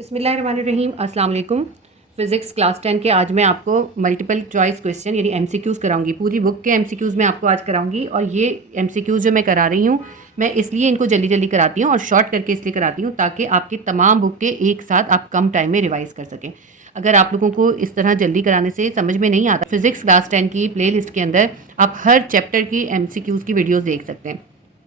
बिस्मिल्लाहिर्रहमानिर्रहीम। अस्सलाम वालेकुम। फ़िज़िक्स क्लास 10 के आज मैं आपको मल्टीपल चॉइस क्वेश्चन यानी एमसीक्यूज़ कराऊंगी। पूरी बुक के एमसीक्यूज़ मैं आपको आज कराऊंगी और ये एमसीक्यूज़ जो मैं करा रही हूँ मैं इसलिए इनको जल्दी जल्दी कराती हूँ और शॉर्ट करके इसलिए कराती हूँ ताकि आपकी तमाम बुक के एक साथ आप कम टाइम में रिवाइज़ कर सकें। अगर आप लोगों को इस तरह जल्दी कराने से समझ में नहीं आता, फ़िज़िक्स क्लास 10 की प्लेलिस्ट के अंदर आप हर चैप्टर की एमसीक्यूज़ की वीडियोज़ देख सकते हैं।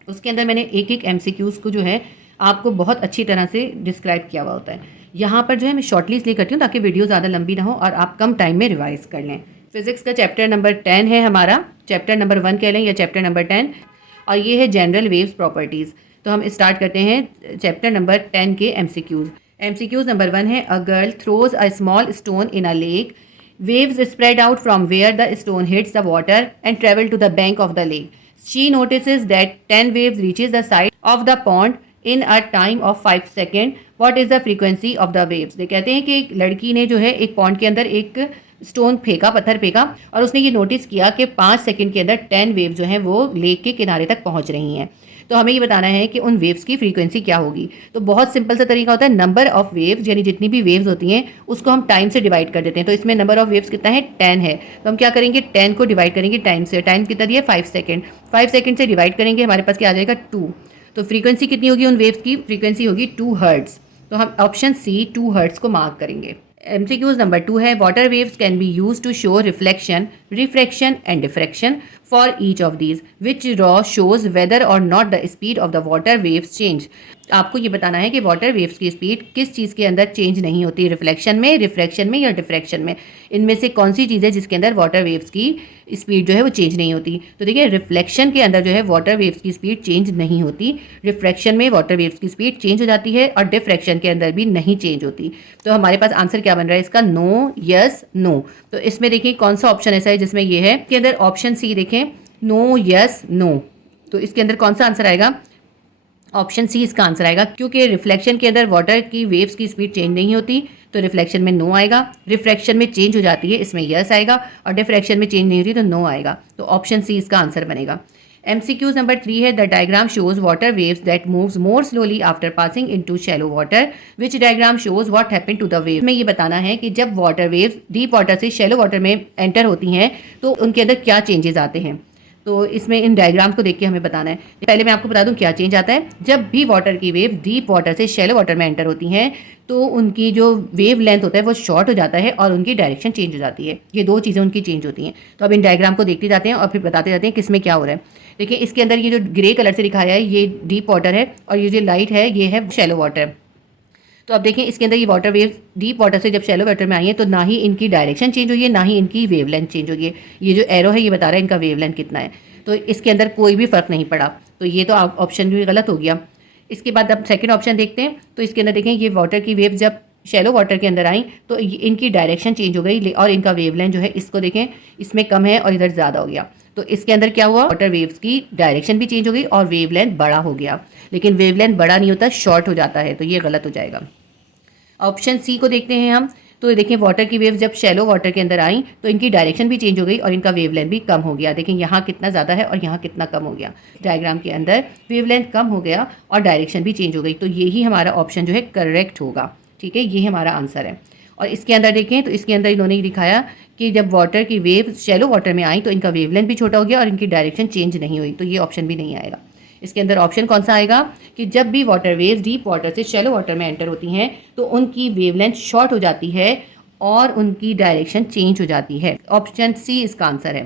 उसके अंदर मैंने एक एक एमसीक्यूज़ को जो है आपको बहुत अच्छी तरह से डिस्क्राइब किया हुआ होता है। यहाँ पर जो है मैं शॉर्टली इसलिए करती हूँ ताकि वीडियो ज़्यादा लंबी ना हो और आप कम टाइम में रिवाइज कर लें। फिजिक्स का चैप्टर नंबर 10 है हमारा, चैप्टर नंबर 1 कह लें या चैप्टर नंबर 10, और ये है जनरल वेव्स प्रॉपर्टीज़। तो हम स्टार्ट करते हैं चैप्टर नंबर 10 के एमसीक्यूज़। एमसीक्यूज़ नंबर 1 है, a girl throws a small stone in a lake, waves spread out from where the stone hits the water and travel to the bank of the lake. She notices that 10 waves reaches the side of the pond in a time of 5 seconds. What is the frequency of the waves? they कहते हैं कि एक लड़की ने जो है एक pond के अंदर एक स्टोन फेंका, पत्थर फेंका, और उसने ये नोटिस किया कि 5 सेकंड के अंदर 10 वेव जो हैं वो लेक के किनारे तक पहुंच रही हैं। तो हमें ये बताना है कि उन वेव्स की फ्रीक्वेंसी क्या होगी। तो बहुत सिंपल सा तरीका होता है, नंबर ऑफ वेव्स यानी जितनी भी वेव्स होती हैं उसको हम टाइम से डिवाइड कर देते हैं। तो इसमें नंबर ऑफ वेव्स कितना है, 10 है। तो हम क्या करेंगे, 10 को डिवाइड करेंगे टाइम से। टाइम कितना दिया, 5 सेकेंड। 5 सेकेंड से डिवाइड करेंगे, हमारे पास क्या आ जाएगा, 2। तो फ्रीक्वेंसी कितनी होगी उन वेव्स की, फ्रीक्वेंसी होगी 2 हर्ट्ज़। तो हम ऑप्शन सी 2 हर्ट्ज़ को मार्क करेंगे। MCQs नंबर 2 है, water waves can be use to show reflection, refraction and diffraction for each of these which row shows whether or not the speed of the water waves change. आपको ये बताना है कि water waves की speed किस चीज़ के अंदर change नहीं होती, रिफ्लेक्शन में, रिफ्रैक्शन में या डिफ्रैक्शन में। इनमें से कौन सी चीज़ है जिसके अंदर वाटर वेव्स की स्पीड जो है वो चेंज नहीं होती। तो देखिए, रिफ्लेक्शन के अंदर जो है वाटर वेव्स की स्पीड चेंज नहीं होती, रिफ्रैक्शन में वाटर वेव्स की स्पीड चेंज हो जाती है और डिफ्रैक्शन के अंदर भी नहीं चेंज होती। तो हमारे पास आंसर क्या बन रहा है इसका, नो, यस, नो। तो इसमें देखिए कौन सा ऑप्शन ऐसा है जिसमें ये है, इसके अंदर ऑप्शन सी देखें, नो, यस, नो। तो इसके अंदर कौन सा आंसर आएगा, ऑप्शन सी इसका आंसर आएगा, क्योंकि रिफ्लेक्शन के अंदर वाटर की वेव्स की स्पीड चेंज नहीं होती तो रिफ्लेक्शन में नो आएगा, रिफ्रैक्शन में चेंज हो जाती है इसमें यस आएगा, और डिफ्रैक्शन में चेंज नहीं होती तो नो आएगा। तो ऑप्शन सी इसका आंसर बनेगा। MCQs नंबर 3 है, the diagram shows water waves that moves more slowly after passing into shallow water, which diagram shows what happened to the wave. में ये बताना है कि जब वाटर वेव्स डीप वाटर से शैलो वाटर में एंटर होती हैं तो उनके अंदर क्या चेंजेस आते हैं। तो इसमें इन डायग्राम को देख के हमें बताना है। पहले मैं आपको बता दूं क्या चेंज आता है। जब भी वाटर की वेव डीप वाटर से शैलो वाटर में एंटर होती हैं तो उनकी जो वेव लेंथ होता है वो शॉर्ट हो जाता है और उनकी डायरेक्शन चेंज हो जाती है। ये दो चीज़ें उनकी चेंज होती हैं। तो अब इन डायग्राम को देखते जाते हैं और फिर बताते जाते हैं किसमें क्या हो रहा है। देखिए, इसके अंदर ये जो ग्रे कलर से दिखाया है ये डीप वाटर है और ये जो लाइट है ये है शैलो वाटर। तो अब देखें, इसके अंदर ये वाटर वेव्स डीप वाटर से जब शैलो वाटर में आई है तो ना ही इनकी डायरेक्शन चेंज हुई है ना ही इनकी वेवलेंथ चेंज हुई है। ये जो एरो है ये बता रहा है इनका वेवलेंथ कितना है। तो इसके अंदर कोई भी फ़र्क नहीं पड़ा, तो ये तो ऑप्शन भी गलत हो गया। इसके बाद अब सेकंड ऑप्शन देखते हैं। तो इसके अंदर देखें, ये वाटर की वेव जब शैलो वाटर के अंदर आई तो इनकी डायरेक्शन चेंज हो गई और इनका वेवलेंथ जो है इसको देखें, इसमें कम है और इधर ज़्यादा हो गया। तो इसके अंदर क्या हुआ, वाटर वेव्स की डायरेक्शन भी चेंज हो गई और वेवलेंथ बड़ा हो गया। लेकिन वेवलेंथ बड़ा नहीं होता, शॉर्ट हो जाता है, तो ये गलत हो जाएगा। ऑप्शन सी को देखते हैं हम। तो देखिए, वाटर की वेव जब शैलो वाटर के अंदर आई तो इनकी डायरेक्शन भी चेंज हो गई और इनका वेवलेंथ भी कम हो गया। देखिए यहाँ कितना ज़्यादा है और यहाँ कितना कम हो गया। डायग्राम के अंदर वेवलेंथ कम हो गया और डायरेक्शन भी चेंज हो गई। तो यही हमारा ऑप्शन जो है करेक्ट होगा। ठीक है, ये हमारा आंसर है। और इसके अंदर देखें तो इसके अंदर इन्होंने दिखाया कि जब वाटर की वेव शैलो वाटर में आई तो इनका वेवलेंथ भी छोटा हो गया और इनकी डायरेक्शन चेंज नहीं हुई। तो ये ऑप्शन भी नहीं आएगा। इसके अंदर ऑप्शन कौन सा आएगा कि जब भी वाटर वेव्स डीप वाटर से शैलो वाटर में एंटर होती हैं तो उनकी वेवलेंथ शॉर्ट हो जाती है और उनकी डायरेक्शन चेंज हो जाती है। ऑप्शन सी इसका आंसर है।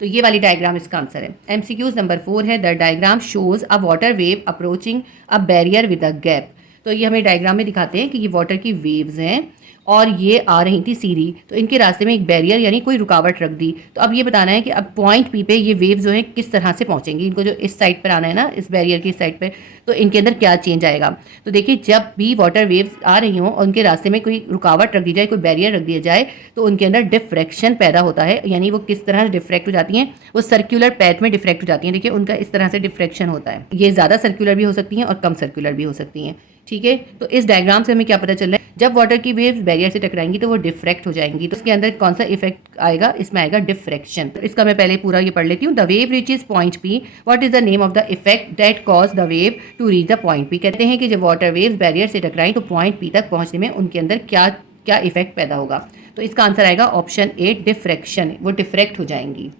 तो ये वाली डायग्राम इसका आंसर है। MCQs नंबर 4 है, the diagram shows a water wave approaching a barrier with a gap. तो ये हमें डायग्राम में दिखाते हैं कि ये वाटर की वेव्स हैं और ये आ रही थी सीधी, तो इनके रास्ते में एक बैरियर यानी कोई रुकावट रख दी। तो अब ये बताना है कि अब पॉइंट पी पे ये वेव जो है किस तरह से पहुंचेंगी। इनको जो इस साइड पर आना है ना, इस बैरियर की साइड पे, तो इनके अंदर क्या चेंज आएगा। तो देखिए, जब भी वाटर वेव्स आ रही हों और उनके रास्ते में कोई रुकावट रख दी जाए, कोई बैरियर रख दिया जाए, तो उनके अंदर डिफ्रैक्शन पैदा होता है। यानी वो किस तरह डिफ्रैक्ट हो जाती हैं, वो सर्कुलर पैथ में डिफ्रैक्ट हो जाती हैं। देखिए, उनका इस तरह से डिफ्रैक्शन होता है। ये ज़्यादा सर्कुलर भी हो सकती हैं और कम सर्कुलर भी हो सकती हैं। ठीक है, तो इस डायग्राम से हमें क्या पता चल रहा है, जब वाटर की वेव्स बैरियर से टकराएंगी तो वो डिफ्रैक्ट हो जाएंगी। तो इसके अंदर कौन सा इफेक्ट आएगा, इसमें आएगा डिफ्रैक्शन। इसका मैं पहले पूरा ये पढ़ लेती हूँ। The wave reaches point P, what is the name of the effect that cause the wave to reach the point P. कहते हैं कि जब वाटर वेव्स बैरियर से टकराएं तो पॉइंट पी तक पहुंचने में उनके अंदर क्या क्या इफेक्ट पैदा होगा। तो इसका आंसर आएगा ऑप्शन ए, डिफ्रैक्शन, वो डिफ्रैक्ट हो जाएंगी।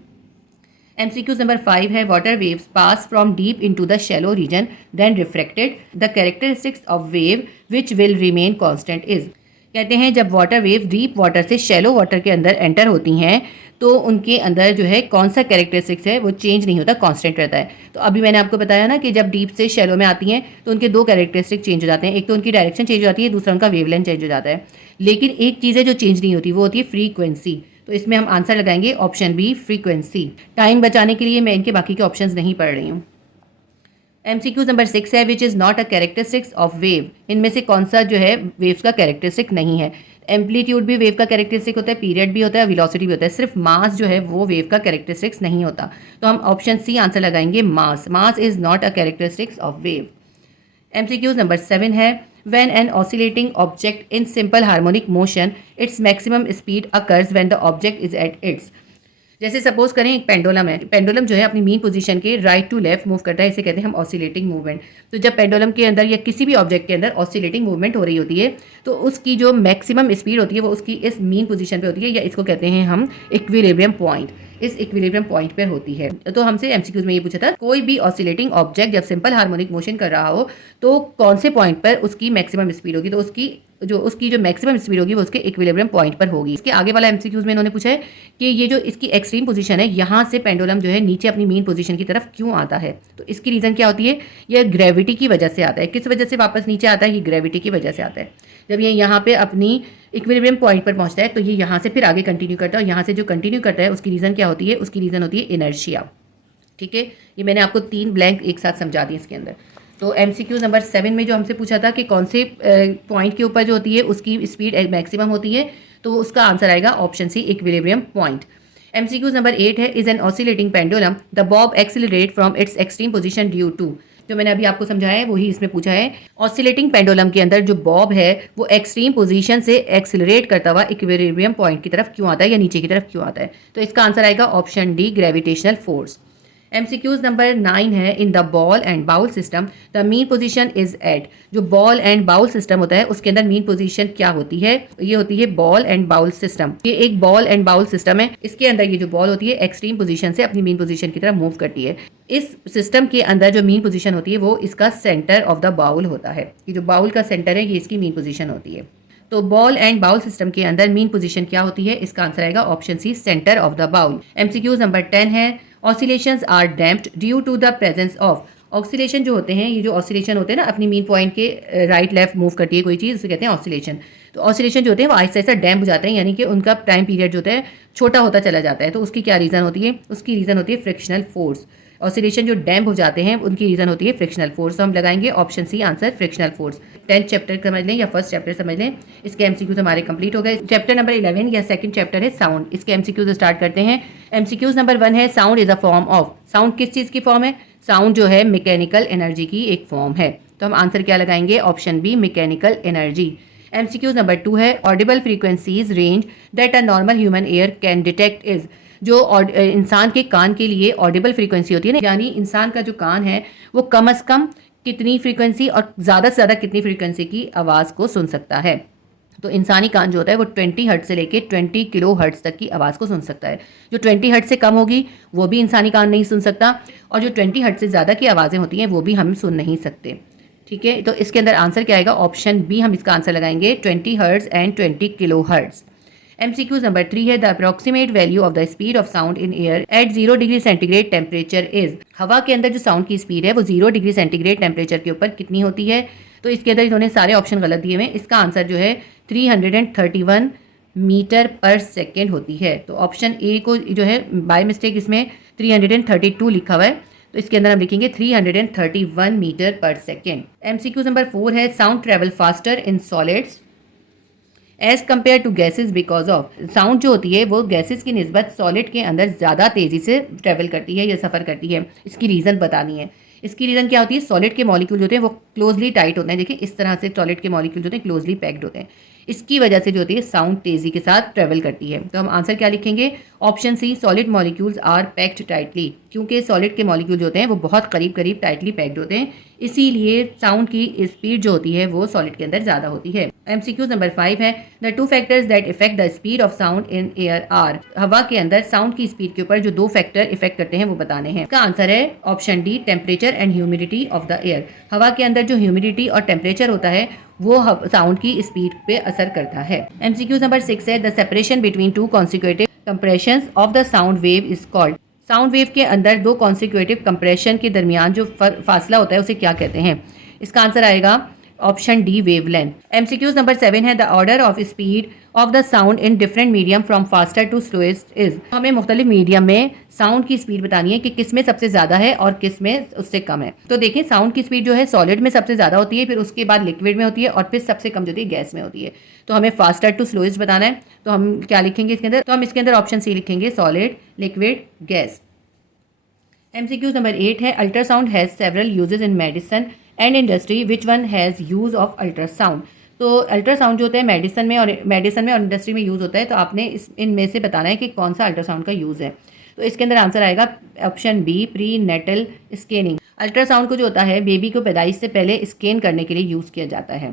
MCQ नंबर 5 है, water waves pass from deep into the shallow region then refracted, the characteristics of wave which will remain constant is. कहते हैं जब वाटर वेव डीप वाटर से shallow water के अंदर एंटर होती हैं तो उनके अंदर जो है कौन सा कैरेक्टरिस्टिक्स है वो चेंज नहीं होता, कांस्टेंट रहता है। तो अभी मैंने आपको बताया ना कि जब डीप से शैलो में आती हैं तो उनके दो कैरेक्टरिस्टिक चेंज हो जाते हैं, एक तो उनकी डायरेक्शन चेंज हो जाती है, दूसरा उनका वेवलेंथ चेंज हो जाता है। लेकिन एक चीज़ है जो चेंज नहीं होती, वो होती है फ्रीक्वेंसी। तो इसमें हम आंसर लगाएंगे ऑप्शन बी, फ्रीक्वेंसी। टाइम बचाने के लिए मैं इनके बाकी के ऑप्शंस नहीं पढ़ रही हूँ। MCQ नंबर 6 है, which is not a characteristics of wave. इनमें से कौन सा जो है वेव्स का कैरेक्टरिस्टिक नहीं है। एम्पलीट्यूड भी वेव का कैरेक्टरिस्टिक होता है, पीरियड भी होता है, वेलोसिटी भी होता है, सिर्फ मास जो है वो वेव का कैरेक्टरिस्टिक्स नहीं होता। तो हम ऑप्शन सी आंसर लगाएंगे, mass. Mass is not a characteristics of wave. MCQ number 7 है, when an oscillating object in simple harmonic motion its maximum speed occurs when the object is at its। जैसे suppose करें एक pendulum है, pendulum जो है अपनी mean position के right to left move करता है, इसे कहते हैं हम ऑसिलेटिंग मूवमेंट। तो जब पेंडुलम के अंदर या किसी भी ऑब्जेक्ट के अंदर ऑसिलेटिंग मूवमेंट हो रही होती है तो उसकी जो मैक्सिमम स्पीड होती है वो उसकी इस मीन पोजीशन पे होती है, या इसको कहते हैं हम इक्विलिब्रियम पॉइंट। इस इक्विलिब्रियम पॉइंट पर होती है। तो हमसे MCQs में ये पूछा था, कोई भी ऑसिलेटिंग ऑब्जेक्ट जब सिंपल हार्मोनिक मोशन कर रहा हो तो कौन से पॉइंट पर उसकी मैक्सिमम स्पीड होगी। तो उसकी जो मैक्सिमम स्पीड होगी वो उसके इक्विलिब्रियम पॉइंट पर होगी। इसके आगे वाला MCQs में इन्होंने पूछा है कि ये जो इसकी एक्सट्रीम पोजीशन है, यहाँ से पेंडुलम जो है नीचे अपनी मीन पोजीशन की तरफ क्यों आता है। तो इसकी रीज़न क्या होती है, यह ग्रेविटी की वजह से आता है। किस वजह से वापस नीचे आता है, ये ग्रेविटी की वजह से आता है। जब ये यहाँ पे अपनी इक्विलिब्रियम पॉइंट पर पहुँचता है तो ये यहाँ से फिर आगे कंटिन्यू करता है, और यहाँ से जो कंटिन्यू करता है उसकी रीज़न क्या होती है, उसकी रीज़न होती है इनर्शिया। ठीक है, ये मैंने आपको 3 ब्लैंक एक साथ समझा दिए इसके अंदर। तो MCQ नंबर 7 में जो हमसे पूछा था कि कौन से पॉइंट के ऊपर जो होती है उसकी स्पीड मैक्सिमम होती है, तो उसका आंसर आएगा option C, equilibrium point. MCQ number 8 है, is an oscillating pendulum the bob accelerate from its extreme position due to. जो मैंने अभी आपको समझाया है वही इसमें पूछा है। ऑसिलेटिंग पेंडुलम के अंदर जो बॉब है वो एक्सट्रीम पोजीशन से एक्सिलरेट करता हुआ इक्विलिब्रियम पॉइंट की तरफ क्यों आता है या नीचे की तरफ क्यों आता है। तो इसका आंसर आएगा option D, gravitational force. MCQs number 9 है, in the ball and bowl system the mean position is at. जो बॉल एंड बाउल सिस्टम होता है उसके अंदर मीन पोजीशन क्या होती है, ये होती है बॉल एंड बाउल सिस्टम। ये एक बॉल एंड बाउल सिस्टम है, इसके अंदर ये जो बॉल होती है एक्सट्रीम पोजीशन से अपनी मीन पोजीशन की तरफ मूव करती है। इस सिस्टम के अंदर जो मीन पोजीशन होती है वो इसका सेंटर ऑफ द बाउल होता है। ये जो बाउल का सेंटर है ये इसकी मीन पोजीशन होती है। तो बॉल एंड बाउल सिस्टम के अंदर मीन पोजीशन क्या होती है, इसका आंसर आएगा option C, centre of the bowl. MCQs number 10 है, oscillations are damped due to the presence of. Oscillation जो होते हैं, ये जो ऑसिलेशन होते हैं ना, अपनी मीन पॉइंट के राइट लेफ्ट मूव करती है कोई चीज़, उसे कहते हैं ऑसिलेशन। तो ऑसिलेशन जो होते हैं वो आहिस्ता आहिस्ता डैम्प हो जाते हैं, यानी कि उनका टाइम पीरियड जो होता है छोटा होता चला जाता है। तो उसकी क्या रीज़न होती है, उसकी रीज़न होती है फ्रिक्शनल फोर्स। ऑसिलेशन जो डैम्प हो जाते हैं उनकी रीज़न होती है फ्रिक्शनल फोर्स। तो हम लगाएंगे option C answer, frictional force. 10th chapter समझ लें या फर्स्ट चैप्टर समझ लें, इसके MCQs हमारे कंप्लीट हो गए। चैप्टर नंबर 11 या सेकंड चैप्टर है साउंड, इसके MCQs स्टार्ट करते हैं। MCQs नंबर 1 है, sound is a form of. Sound किस चीज़ की फॉर्म है, साउंड जो है मैकेनिकल एनर्जी की एक फॉर्म है। तो हम आंसर क्या लगाएंगे, option B, mechanical energy. MCQs number 2 है, audible frequencies range that a normal human ear can detect is. जो इंसान के कान के लिए ऑडिबल फ्रीक्वेंसी होती है ना, यानी इंसान का जो कान है वो कम से कम कितनी फ्रीक्वेंसी और ज़्यादा से ज़्यादा कितनी फ्रीक्वेंसी की आवाज़ को सुन सकता है। तो इंसानी कान जो होता है वो 20 हर्ट्ज से लेके 20 किलो हर्ट्ज तक की आवाज़ को सुन सकता है। जो 20 हर्ट्ज से कम होगी वो भी इंसानी कान नहीं सुन सकता, और जो 20 हर्ट्ज से ज़्यादा की आवाज़ें होती हैं वो भी हम सुन नहीं सकते। ठीक है, तो इसके अंदर आंसर क्या आएगा, ऑप्शन बी हम इसका आंसर लगाएंगे, 20 hertz and 20 kilo hertz. MCQ number 3 है, the approximate value of the speed of sound in air at 0 degree centigrade temperature is. हवा के अंदर जो साउंड की स्पीड है वो 0 डिग्री सेंटीग्रेड टेम्परेचर के ऊपर कितनी होती है। तो इसके अंदर इन्होंने सारे ऑप्शन गलत दिए हुए। इसका आंसर जो है 331 मीटर पर सेकेंड होती है। तो ऑप्शन ए को जो है बाय मिस्टेक इसमें 332 लिखा हुआ है, तो इसके अंदर हम लिखेंगे 331 मीटर पर सेकेंड। MCQ नंबर 4 है, sound travel faster in solids as compare to gases because of. Sound जो होती है वो गैसेज की निस्बत सॉलिड के अंदर ज़्यादा तेज़ी से ट्रेवल करती है या सफ़र करती है, इसकी रीज़न बतानी है। इसकी रीज़न क्या होती है, सॉलिड के मॉलिक्यूल जो होते हैं वो क्लोजली टाइट होते हैं। देखिए इस तरह से सॉलिड के मॉलिक्यूल जो होते हैं क्लोजली पैक्ड होते हैं। इसकी वजह से जो होती है साउंड तेज़ी के साथ ट्रेवल करती है। तो हम आंसर क्या लिखेंगे, option C, solid molecules are packed tightly, क्योंकि सॉलिड के मॉलिक्यूल जो होते हैं वो बहुत करीब करीब टाइटली पैक्ड होते हैं, इसीलिए साउंड की स्पीड जो होती है वो सॉलिड के अंदर ज़्यादा होती है। MCQ नंबर 5 है, the two factors that affect the speed of sound in air are. हवा के अंदर साउंड की स्पीड के ऊपर जो दो फैक्टर इफेक्ट करते हैं वो बताने हैं। इसका आंसर है option D, temperature and humidity of the air. हवा के अंदर जो ह्यूमिडिटी और टेम्परेचर होता है वो साउंड की स्पीड पे असर करता है। MCQ नंबर 6 है, the separation between two consecutive compressions of the sound wave is called. Sound wave के अंदर दो कॉन्सिक्यूटिव कंप्रेशन के दरमियान जो फासला होता है उसे क्या कहते हैं। इसका आंसर आएगा option D, wavelength. MCQ number 7 है, the order of speed of the sound in different medium from faster to slowest is. हमें मुख्तलिफ मीडियम में साउंड की स्पीड बतानी है कि किस में सबसे ज़्यादा है और किस में उससे कम है। तो देखिए साउंड की स्पीड जो है सॉलिड में सबसे ज़्यादा होती है, फिर उसके बाद लिक्विड में होती है और फिर सबसे कम जो होती है गैस में होती है। तो हमें फास्टर टू स्लोएस्ट बताना है, तो हम क्या लिखेंगे इसके अंदर, तो हम इसके अंदर ऑप्शन सी लिखेंगे, solid, liquid, gas. MCQ number 8 है, ultrasound has several uses in medicine and industry, which one has use of ultrasound. तो अल्ट्रासाउंड जो होता है मेडिसिन में और इंडस्ट्री में यूज़ होता है, तो आपने इनमें से बताना है कि कौन सा अल्ट्रासाउंड का यूज़ है। तो इसके अंदर आंसर आएगा option B, prenatal scanning. Ultrasound को जो होता है बेबी को पैदाइश से पहले स्कैन करने के लिए यूज़ किया जाता है।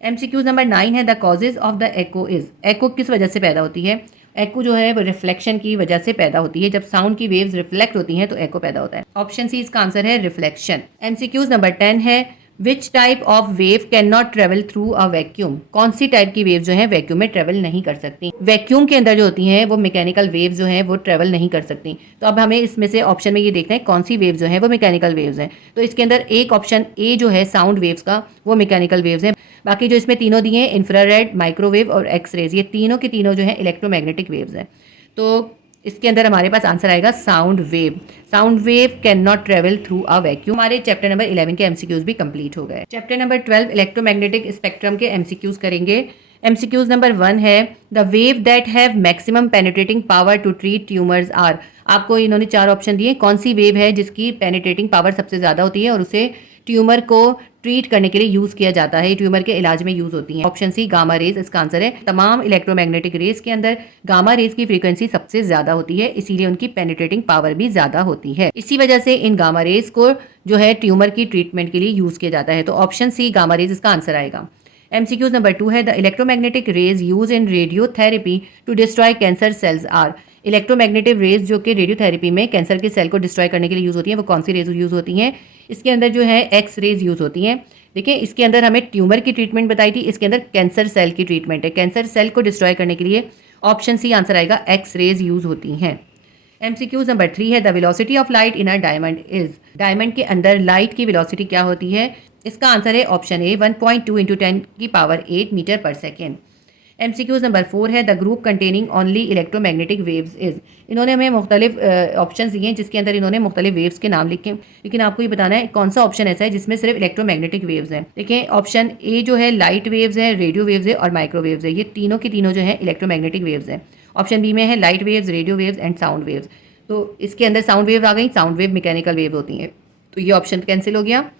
MCQ नंबर 9 है, the causes of the echo is. एको किस वजह से पैदा होती है, एको जो है वो रिफ्लेक्शन की वजह से पैदा होती है। जब साउंड की वेव्स रिफ्लेक्ट होती हैं तो एको पैदा होता है। ऑप्शन सी इसका आंसर है, रिफ्लेक्शन। MCQ नंबर 10 है, which type of wave can not travel through a vacuum. कौन सी टाइप की वेव जो है वैक्यूम में ट्रेवल नहीं कर सकती। वैक्यूम के अंदर जो होती हैं वो मैकेनिकल वेव जो है वो ट्रेवल नहीं कर सकती। तो अब हमें इसमें से ऑप्शन में ये देखना है कौन सी वेव जो है वो मैकेनिकल वेव्स हैं। तो इसके अंदर एक ऑप्शन ए जो है साउंड वेव्स का, वो मैकेनिकल वेव्स हैं। बाकी जो इसमें तीनों दिए हैं, इंफ्रारेड, माइक्रोवेव और एक्सरेज, ये तीनों के तीनों जो है इलेक्ट्रोमैग्नेटिक वेव्स हैं। तो इसके अंदर हमारे पास आंसर आएगा sound wave. Sound wave can not travel through a vacuum. हमारे चैप्टर नंबर 11 के MCQs भी कंप्लीट हो गए। चैप्टर नंबर 12 इलेक्ट्रोमैग्नेटिक स्पेक्ट्रम के MCQs करेंगे। MCQs नंबर 1 है, the wave that have maximum penetrating power to treat tumours are. आपको इन्होंने 4 ऑप्शन दिए, कौन सी वेव है जिसकी पेनिट्रेटिंग पावर सबसे ज़्यादा होती है और उसे ट्यूमर को ट्रीट करने के लिए यूज़ किया जाता है, ट्यूमर के इलाज में यूज़ होती हैं। ऑप्शन सी, गामा रेज इसका आंसर है। तमाम इलेक्ट्रोमैग्नेटिक रेज के अंदर गामा रेज की फ्रीक्वेंसी सबसे ज़्यादा होती है, इसीलिए उनकी पेनिट्रेटिंग पावर भी ज़्यादा होती है। इसी वजह से इन गामा रेज को जो है ट्यूमर की ट्रीटमेंट के लिए यूज़ किया जाता है। तो ऑप्शन सी, गामा रेज इसका आंसर आएगा। MCQ नंबर 2 है, the electromagnetic rays use in radiotherapy to destroy cancer cells are. Electromagnetic rays जो कि रेडियोथेरेपी में कैंसर के सेल को डिस्ट्रॉय करने के लिए यूज़ होती हैं, वो कौन सी रेज यूज़ होती हैं। इसके अंदर जो है एक्स रेज यूज़ होती हैं। देखिए इसके अंदर हमें ट्यूमर की ट्रीटमेंट बताई थी, इसके अंदर कैंसर सेल की ट्रीटमेंट है। कैंसर सेल को डिस्ट्रॉय करने के लिए ऑप्शन सी आंसर आएगा, एक्स रेज यूज़ होती हैं। MCQ नंबर 3 है, the velocity of light in a diamond is. Diamond के अंदर लाइट की वेलोसिटी क्या होती है। इसका आंसर है ऑप्शन ए, 1.2 × 10⁸ मीटर पर सेकेंड। MCQ नंबर 4 है, the group containing only electromagnetic waves is. इन्होंने हमें मुख्तलिफ ऑप्शन दिए हैं जिसके अंदर इन्होंने मुख्तलिफ वेव्स के नाम लिखे, लेकिन आपको ये बताना है कौन सा ऑप्शन ऐसा है जिसमें सिर्फ इलेक्ट्रोमैग्नेटिक वेव्स हैं। देखिए ऑप्शन ए जो है लाइट वेव्स है, रेडियो वेव्स है और माइक्रोवेव्स है, ये तीनों की तीनों जो है इलेक्ट्रोमैग्नेटिक वेव्स हैं। ऑप्शन बी में है light waves, radio waves and sound waves. तो इसके अंदर साउंड वेव आ गई, साउंड वेव मैकेनिकल वेव होती हैं, तो ये ऑप्शन कैंसिल हो गया।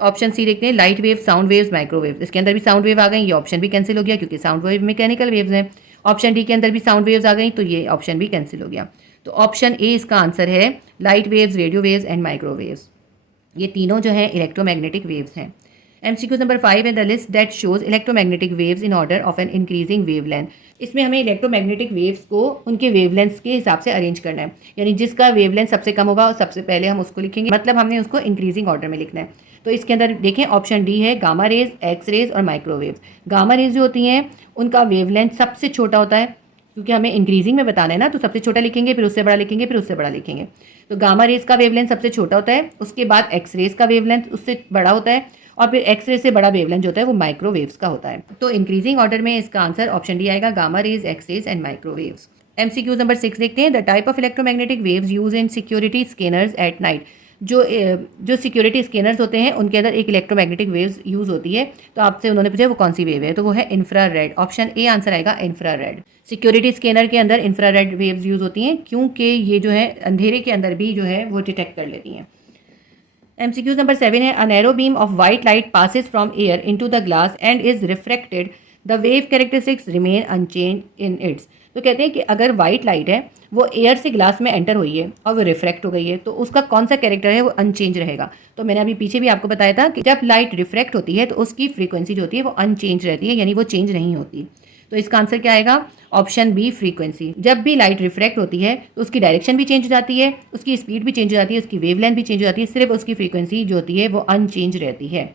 ऑप्शन सी देखते हैं, light wave, sound waves, microwave. इसके अंदर भी साउंड वेव आ गई, ये ऑप्शन भी कैंसिल हो गया क्योंकि साउंड वेव मैकेनिकल वेव्स हैं। ऑप्शन डी के अंदर भी साउंड वेव्स आ गई, तो ये ऑप्शन भी कैंसिल हो गया। तो ऑप्शन ए इसका आंसर है, light waves, radio waves and microwaves. ये तीनों जो है इलेक्ट्रोमैग्नेटिक वेव्स हैं। MCQ नंबर 5 है, the list that shows electromagnetic waves in order of an increasing wavelength. इसमें हमें इलेक्ट्रोमैग्नेटिक वेव्स को उनके वेवलेंथ्स के हिसाब से अरेंज करना है, यानी जिसका वेवलेंथ सबसे कम होगा सबसे पहले हम उसको लिखेंगे, मतलब हमने उसको इंक्रीजिंग ऑर्डर में लिखना है। तो इसके अंदर देखें ऑप्शन डी है, गामा रेज, एक्स रेज और माइक्रोवेव्स। गामा रेज जो होती हैं उनका वेवलेंथ सबसे छोटा होता है, क्योंकि हमें इंक्रीजिंग में बताना है ना, तो सबसे छोटा लिखेंगे, फिर उससे बड़ा लिखेंगे, फिर उससे बड़ा लिखेंगे। तो गामा रेज का वेवलेंथ सबसे छोटा होता है, उसके बाद एक्स रेज का वेवलेंथ उससे बड़ा होता है, और फिर एक्स रे से बड़ा वेवलेंथ जो होता है वो माइक्रोवेव्स का होता है। तो इंक्रीजिंग ऑर्डर में इसका आंसर ऑप्शन डी आएगा, gamma rays, X rays and microwaves. MCQ number 6 देखते हैं, the type of electromagnetic waves use in security scanners at night. जो सिक्योरिटी स्कैनर्स होते हैं उनके अंदर एक इलेक्ट्रोमैग्नेटिक वेव्स यूज़ होती है, तो आपसे उन्होंने पूछा वो कौन सी वेव है, तो वो है इंफ्रारेड। ऑप्शन ए आंसर आएगा, इंफ्रारेड। सिक्योरिटी स्कैनर के अंदर इंफ्रारेड वेव्स यूज़ होती हैं क्योंकि ये जो है अंधेरे के अंदर भी जो है वो डिटेक्ट कर लेती हैं। MCQ नंबर 7 है, a narrow beam of white light passes from air into the glass and is refracted, the wave characteristics remain unchanged in its. तो कहते हैं कि अगर वाइट लाइट है वो एयर से ग्लास में एंटर हुई है और वो रिफ्रैक्ट हो गई है तो उसका कौन सा कैरेक्टर है वो अनचेंज रहेगा। तो मैंने अभी पीछे भी आपको बताया था कि जब लाइट रिफ्रैक्ट होती है तो उसकी फ्रीक्वेंसी जो होती है वो अनचेंज रहती है, यानी वो चेंज नहीं होती। तो इसका आंसर क्या आएगा? Option B, frequency. जब भी लाइट रिफ्रैक्ट होती है तो उसकी डायरेक्शन भी चेंज हो जाती है, उसकी स्पीड भी चेंज हो जाती है, उसकी वेवलेंथ भी चेंज हो जाती है, सिर्फ उसकी फ्रीक्वेंसी जो होती है वो अनचेंज रहती है।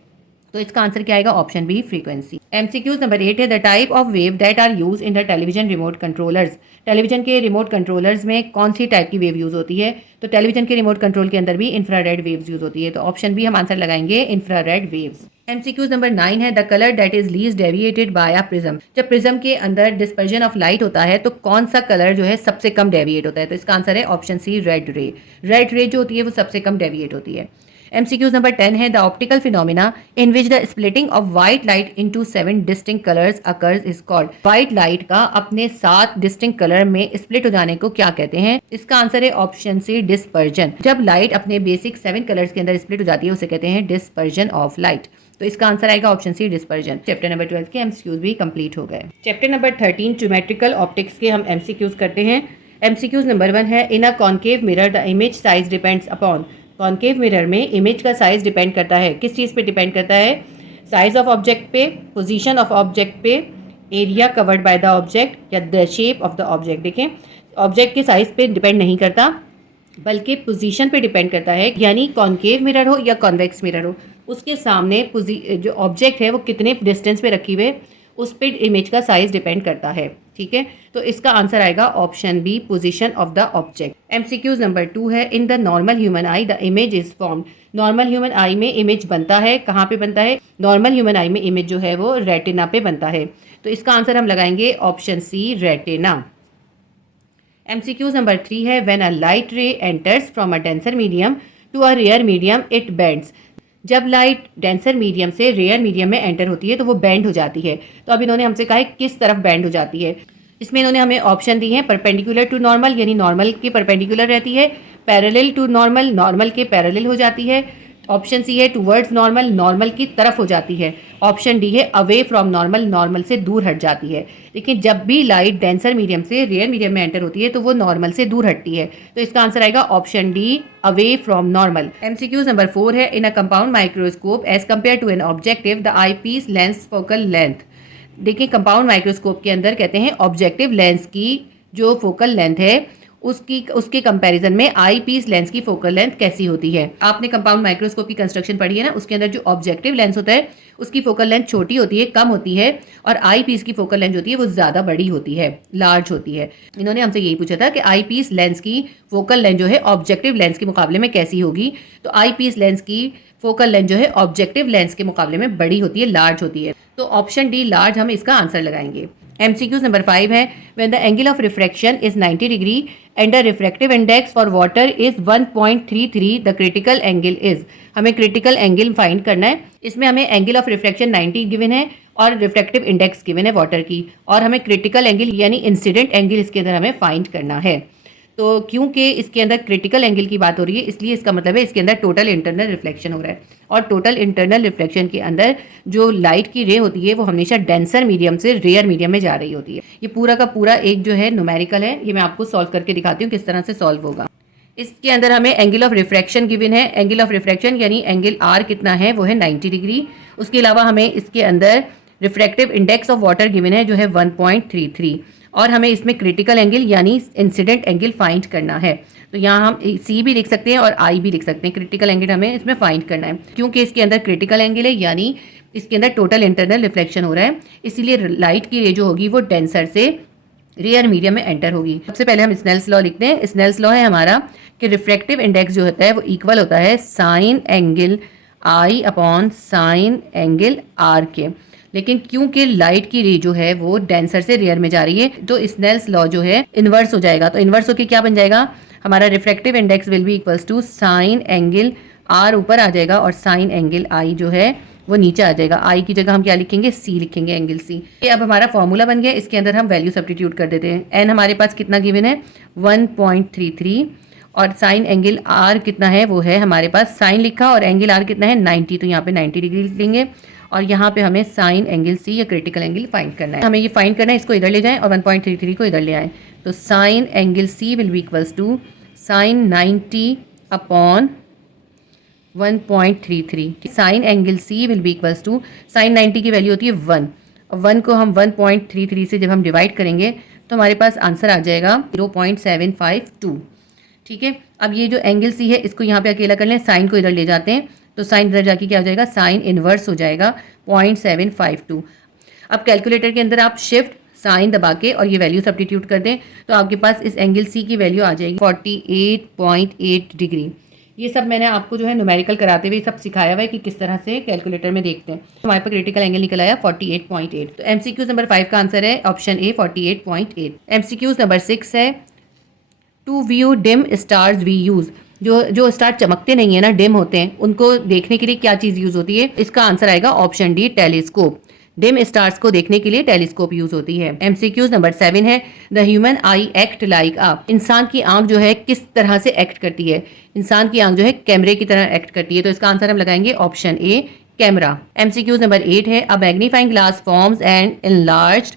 तो इसका आंसर क्या आएगा? Option B, frequency. MCQ number 8 है, the type of wave that are use in the television remote controllers. Television के रिमोट कंट्रोलर्स में कौन सी टाइप की वेव यूज होती है? तो टेलीविजन के रिमोट कंट्रोल के अंदर भी इंफ्रारेड वेव्स यूज होती है, तो ऑप्शन बी हम आंसर लगाएंगे, इंफ्रारेड वेव्स। MCQ नंबर 9 है, the colour that is least deviated by a prism. जब प्रिज्म के अंदर डिस्पर्जन ऑफ लाइट होता है तो कौन सा कलर जो है सबसे कम डेविएट होता है? तो इसका आंसर है ऑप्शन सी, रेड रे। रेड रे जो होती है वो सबसे कम डेविएट होती है। MCQ नंबर 10 है, the optical phenomena in which the splitting of white light into 7 distinct colours occurs is called. White light का अपने 7 डिस्टिंक्ट कलर में स्प्लिट हो जाने को क्या कहते हैं? इसका आंसर है ऑप्शन सी, डिस्पर्जन। जब लाइट अपने बेसिक 7 कलर्स के अंदर स्प्लिट हो जाती है उसे कहते हैं डिस्पर्जन ऑफ लाइट। तो इसका आंसर आएगा option C, dispersion. Chapter number 12 के MCQs भी कंप्लीट हो गए। चैप्टर नंबर 13 ज्योमेट्रिकल ऑप्टिक्स के हम MCQs करते हैं। MCQs नंबर 1 है, in a concave mirror the image size depends upon. Concave mirror में इमेज का साइज डिपेंड करता है, किस चीज़ पे डिपेंड करता है? साइज ऑफ ऑब्जेक्ट पे, पोजीशन ऑफ ऑब्जेक्ट पे, area covered by the object या the shape of the object. देखें, ऑब्जेक्ट के साइज पे डिपेंड नहीं करता बल्कि पोजीशन पे डिपेंड करता है, यानी कॉन्केव मिरर हो या कॉन्वेक्स मिरर हो, उसके सामने जो ऑब्जेक्ट है वो कितने डिस्टेंस पे रखी हुए उस पर इमेज का साइज डिपेंड करता है। ठीक है, तो इसका आंसर आएगा option B, position of the object. MCQ number 2 है, in the normal human eye the image is formed. Normal human eye में इमेज बनता है, कहाँ पे बनता है? नॉर्मल ह्यूमन आई में इमेज जो है वो रेटिना पे बनता है, तो इसका आंसर हम लगाएंगे option C, retina. MCQ number 3 है, when a light ray enters from a denser medium to a rare medium it bends. जब लाइट डेंसर मीडियम से रेयर मीडियम में एंटर होती है तो वो बैंड हो जाती है। तो अब इन्होंने हमसे कहा है किस तरफ बैंड हो जाती है। इसमें इन्होंने हमें ऑप्शन दी है, परपेंडिकुलर टू नॉर्मल, यानी नॉर्मल के परपेंडिकुलर रहती है, पैरेलल टू नॉर्मल, नॉर्मल के पैरेलल हो जाती है, ऑप्शन सी है टूवर्ड्स नॉर्मल, नॉर्मल की तरफ हो जाती है, ऑप्शन डी है अवे फ्रॉम नॉर्मल, नॉर्मल से दूर हट जाती है। लेकिन जब भी लाइट डेंसर मीडियम से रेयर मीडियम में एंटर होती है तो वो नॉर्मल से दूर हटती है, तो इसका आंसर आएगा option D, away from normal. MCQ number 4 है, in a compound microscope as compare to an objective the eyepiece lens focal length. देखिए, कंपाउंड माइक्रोस्कोप के अंदर कहते हैं ऑब्जेक्टिव लेंस की जो फोकल लेंथ है उसके कंपैरिजन में आई पीस लेंस की फोकल लेंथ कैसी होती है। आपने कंपाउंड माइक्रोस्कोप की कंस्ट्रक्शन पढ़ी है ना, उसके अंदर जो ऑब्जेक्टिव लेंस होता है उसकी फोकल लेंथ छोटी होती है, कम होती है, और आई पीस की फोकल लेंथ होती है वो ज़्यादा बड़ी होती है, लार्ज होती है। इन्होंने हमसे यही पूछा था कि आई पीस लेंस की फोकल लेंथ जो है ऑब्जेक्टिव लेंस के मुकाबले में कैसी होगी। तो आई पीस लेंस की फोकल लेंथ जो है ऑब्जेक्टिव लेंस के मुकाबले में बड़ी होती है, लार्ज होती है, तो ऑप्शन डी, लार्ज, हम इसका आंसर लगाएंगे। MCQ नंबर 5 है, when the angle of refraction is 90 degree and the refractive index for water is 1.33 the critical angle is. हमें क्रिटिकल एंगल फाइंड करना है। इसमें हमें एंगल ऑफ रिफ्रैक्शन 90 गिवन है और रिफ्रैक्टिव इंडेक्स गिवन है वाटर की, और हमें क्रिटिकल एंगल यानी इंसिडेंट एंगल इसके अंदर हमें फाइंड करना है। तो क्योंकि इसके अंदर क्रिटिकल एंगल की बात हो रही है इसलिए इसका मतलब है इसके अंदर टोटल इंटरनल रिफ्लेक्शन हो रहा है, और टोटल इंटरनल रिफ्लेक्शन के अंदर जो लाइट की रे होती है वो हमेशा डेंसर मीडियम से रेयर मीडियम में जा रही होती है। ये पूरा का पूरा एक जो है न्यूमेरिकल है, ये मैं आपको सॉल्व करके दिखाती हूँ किस तरह से सॉल्व होगा। इसके अंदर हमें एंगल ऑफ रिफ्रैक्शन गिवन है, एंगल ऑफ रिफ्रैक्शन यानी एंगल आर कितना है वो है 90 डिग्री। उसके अलावा हमें इसके अंदर refractive index of water given है जो है 1.33, और हमें इसमें क्रिटिकल एंगल यानी इंसिडेंट एंगल फाइंड करना है। तो यहाँ हम सी भी लिख सकते हैं और आई भी लिख सकते हैं, क्रिटिकल एंगल हमें इसमें फाइंड करना है क्योंकि इसके अंदर क्रिटिकल एंगल है यानी इसके अंदर टोटल इंटरनल रिफ्लेक्शन हो रहा है, इसीलिए लाइट की रे जो होगी वो डेंसर से रेयर मीडियम में एंटर होगी। सबसे पहले हम स्नेल्स लॉ लिखते हैं। स्नेल्स लॉ है हमारा कि रिफ्रैक्टिव इंडेक्स जो होता है वो इक्वल होता है sine angle I upon sine angle R के, लेकिन क्योंकि लाइट की रे जो है वो डेंसर से रेयर में जा रही है तो स्नेल्स लॉ जो है इन्वर्स हो जाएगा। तो इन्वर्स होकर क्या बन जाएगा, हमारा refractive index will be equals to sine angle R ऊपर आ जाएगा और साइन एंगल आई जो है वो नीचे आ जाएगा। आई की जगह हम क्या लिखेंगे, सी लिखेंगे, एंगल सी। ये अब हमारा फॉर्मूला बन गया, इसके अंदर हम वैल्यू सब्स्टिट्यूट कर देते हैं। एन हमारे पास कितना गिवन है 1.33 और साइन एंगल आर कितना है, वो है हमारे पास साइन लिखा और एंगल आर कितना है 90, तो यहाँ पे 90 डिग्री लिख लेंगे। और यहाँ पे हमें साइन एंगल सी या क्रिटिकल एंगल फाइंड करना है। हमें ये फाइंड करना है, इसको इधर ले जाएं और 1.33 को इधर ले आएँ। तो sine angle C will be equals to sine 90 upon 1.33। Sine angle C will be equals to sine 90 की वैल्यू होती है 1, और 1 को हम 1.33 से जब हम डिवाइड करेंगे तो हमारे पास आंसर आ जाएगा 0.752। ठीक है, अब ये जो एंगल सी है इसको यहाँ पे अकेला कर लें, साइन को इधर ले जाते हैं, तो साइन इधर जाके क्या हो जाएगा, साइन इनवर्स हो जाएगा 0.752। अब कैलकुलेटर के अंदर आप शिफ्ट साइन दबा के और ये वैल्यू सब्स्टिट्यूट कर दें तो आपके पास इस एंगल सी की वैल्यू आ जाएगी 48.8 डिग्री। ये सब मैंने आपको जो है न्यूमेरिकल कराते हुए सब सिखाया हुआ है कि किस तरह से कैलकुलेटर में देखते हैं। तो हमारे पास क्रिटिकल एंगल निकल आया 48.8। तो एमसीक्यूज नंबर 5 का आंसर है ऑप्शन ए 48.8। एमसीक्यूज नंबर 6 है to view dim stars we use. जो स्टार चमकते नहीं है ना, डिम होते हैं, उनको देखने के लिए क्या चीज़ यूज़ होती है? इसका आंसर आएगा option D telescope. Dim stars को देखने के लिए टेलीस्कोप यूज होती है। एमसीक्यूज नंबर 7 है the human I act like अ। इंसान की आंख जो है किस तरह से एक्ट करती है? इंसान की आंख जो है कैमरे की तरह एक्ट करती है, तो इसका आंसर हम लगाएंगे option A camera. MCQs number 8 है a magnifying glass forms and enlarged.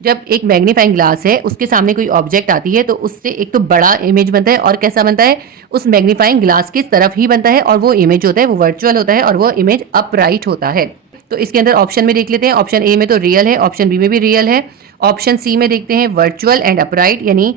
जब एक मैग्नीफाइंग ग्लास है उसके सामने कोई ऑब्जेक्ट आती है तो उससे एक तो बड़ा इमेज बनता है, और कैसा बनता है? उस मैग्नीफाइंग ग्लास की तरफ ही बनता है, और वो इमेज होता है वो वर्चुअल होता है, और वो इमेज अपराइट होता है। तो इसके अंदर ऑप्शन में देख लेते हैं। ऑप्शन ए में तो रियल है, ऑप्शन बी में भी रियल है, ऑप्शन सी में देखते हैं वर्चुअल एंड अपराइट, यानी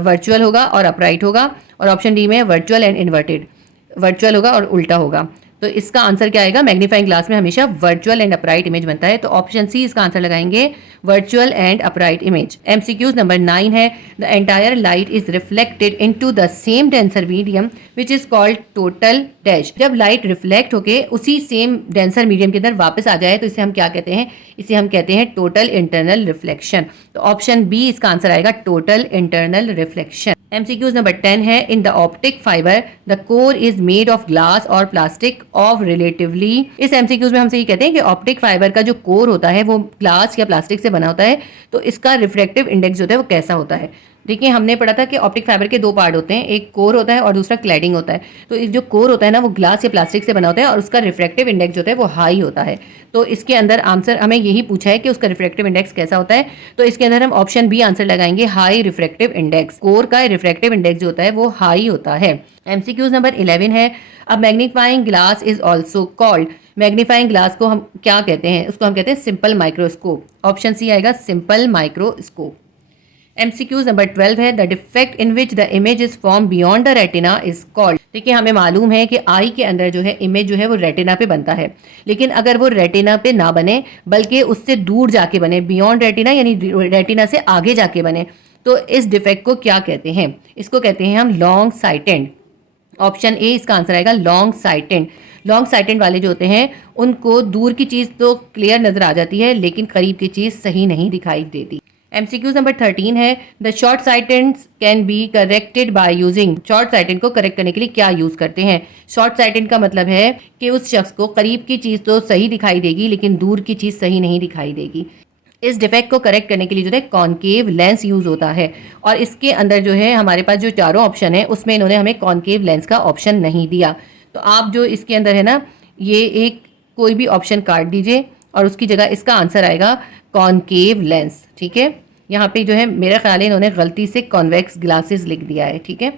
वर्चुअल होगा और अपराइट होगा, और ऑप्शन डी में वर्चुअल एंड इन्वर्टेड, वर्चुअल होगा और उल्टा होगा। तो इसका आंसर क्या आएगा? मैग्नीफाइंग ग्लास में हमेशा वर्चुअल एंड अपराइट इमेज बनता है, तो ऑप्शन सी इसका आंसर लगाएंगे virtual and upright image. MCQs number 9 है the entire light is reflected into the same denser medium which is called total dash. जब लाइट रिफ्लेक्ट होके उसी सेम डेंसर मीडियम के अंदर वापस आ जाए तो इसे हम क्या कहते हैं? इसे हम कहते हैं टोटल इंटरनल रिफ्लेक्शन। तो ऑप्शन बी इसका आंसर आएगा total internal reflection. MCQs number 10 है in the optic fibre the core is made of glass और प्लास्टिक ऑफ रिलेटिवली। इस एमसीक्यूज में हमसे ये कहते हैं कि ऑप्टिक फाइबर का जो कोर होता है वो ग्लास या प्लास्टिक से बना होता है, तो इसका रिफ्रैक्टिव इंडेक्स जो होता है वो कैसा होता है? देखिए, हमने पढ़ा था कि ऑप्टिक फाइबर के दो पार्ट होते हैं, एक कोर होता है और दूसरा क्लैडिंग होता है। तो इस जो कोर होता है ना वो ग्लास या प्लास्टिक से बना होता है और उसका रिफ्रैक्टिव इंडेक्स जो होता है वो हाई होता है। तो इसके अंदर आंसर हमें यही पूछा है कि उसका रिफ्रैक्टिव इंडेक्स कैसा होता है, तो इसके अंदर हम ऑप्शन बी आंसर लगाएंगे हाई रिफ्रैक्टिव इंडेक्स। कोर का रिफ्रैक्टिव इंडेक्स जो होता है वो हाई होता है। एमसीक्यूज नंबर 11 है अब magnifying glass is also called. Magnifying glass को हम क्या कहते हैं? उसको हम कहते हैं सिंपल माइक्रोस्कोप। ऑप्शन सी आएगा सिंपल माइक्रोस्कोप। एमसीक्यूज नंबर 12 है the defect in which the image is form beyond the retina is called. देखिए, हमें मालूम है कि आई के अंदर जो है इमेज जो है वो रेटिना पे बनता है, लेकिन अगर वो रेटिना पे ना बने बल्कि उससे दूर जाके बने, बियॉन्ड रेटिना यानी रेटिना से आगे जाके बने, तो इस डिफेक्ट को क्या कहते हैं? इसको कहते हैं हम लॉन्ग साइटेंड। ऑप्शन ए इसका आंसर आएगा लॉन्ग साइटेंड। लॉन्ग साइटेंड वाले जो होते हैं उनको दूर की चीज़ तो क्लियर नजर आ जाती है लेकिन करीब की चीज़ सही नहीं दिखाई देती। एमसीक्यूज नंबर 13 है the short sighted can be corrected by using. Short sighted को करेक्ट करने के लिए क्या यूज करते हैं? शॉर्ट साइटेंड का मतलब है कि उस शख्स को करीब की चीज़ तो सही दिखाई देगी लेकिन दूर की चीज़ सही नहीं दिखाई देगी। इस डिफेक्ट को करेक्ट करने के लिए जो है कॉनकेव लेंस यूज होता है, और इसके अंदर जो है हमारे पास जो चारों ऑप्शन है उसमें इन्होंने हमें कॉनकेव लेंस का ऑप्शन नहीं दिया। तो आप जो इसके अंदर है ना, ये एक कोई भी ऑप्शन काट दीजिए और उसकी जगह इसका आंसर आएगा कॉनकेव लेंस। ठीक है, यहाँ पे जो है मेरा ख्याल है इन्होंने गलती से कॉन्वेक्स ग्लासेस लिख दिया है। ठीक है,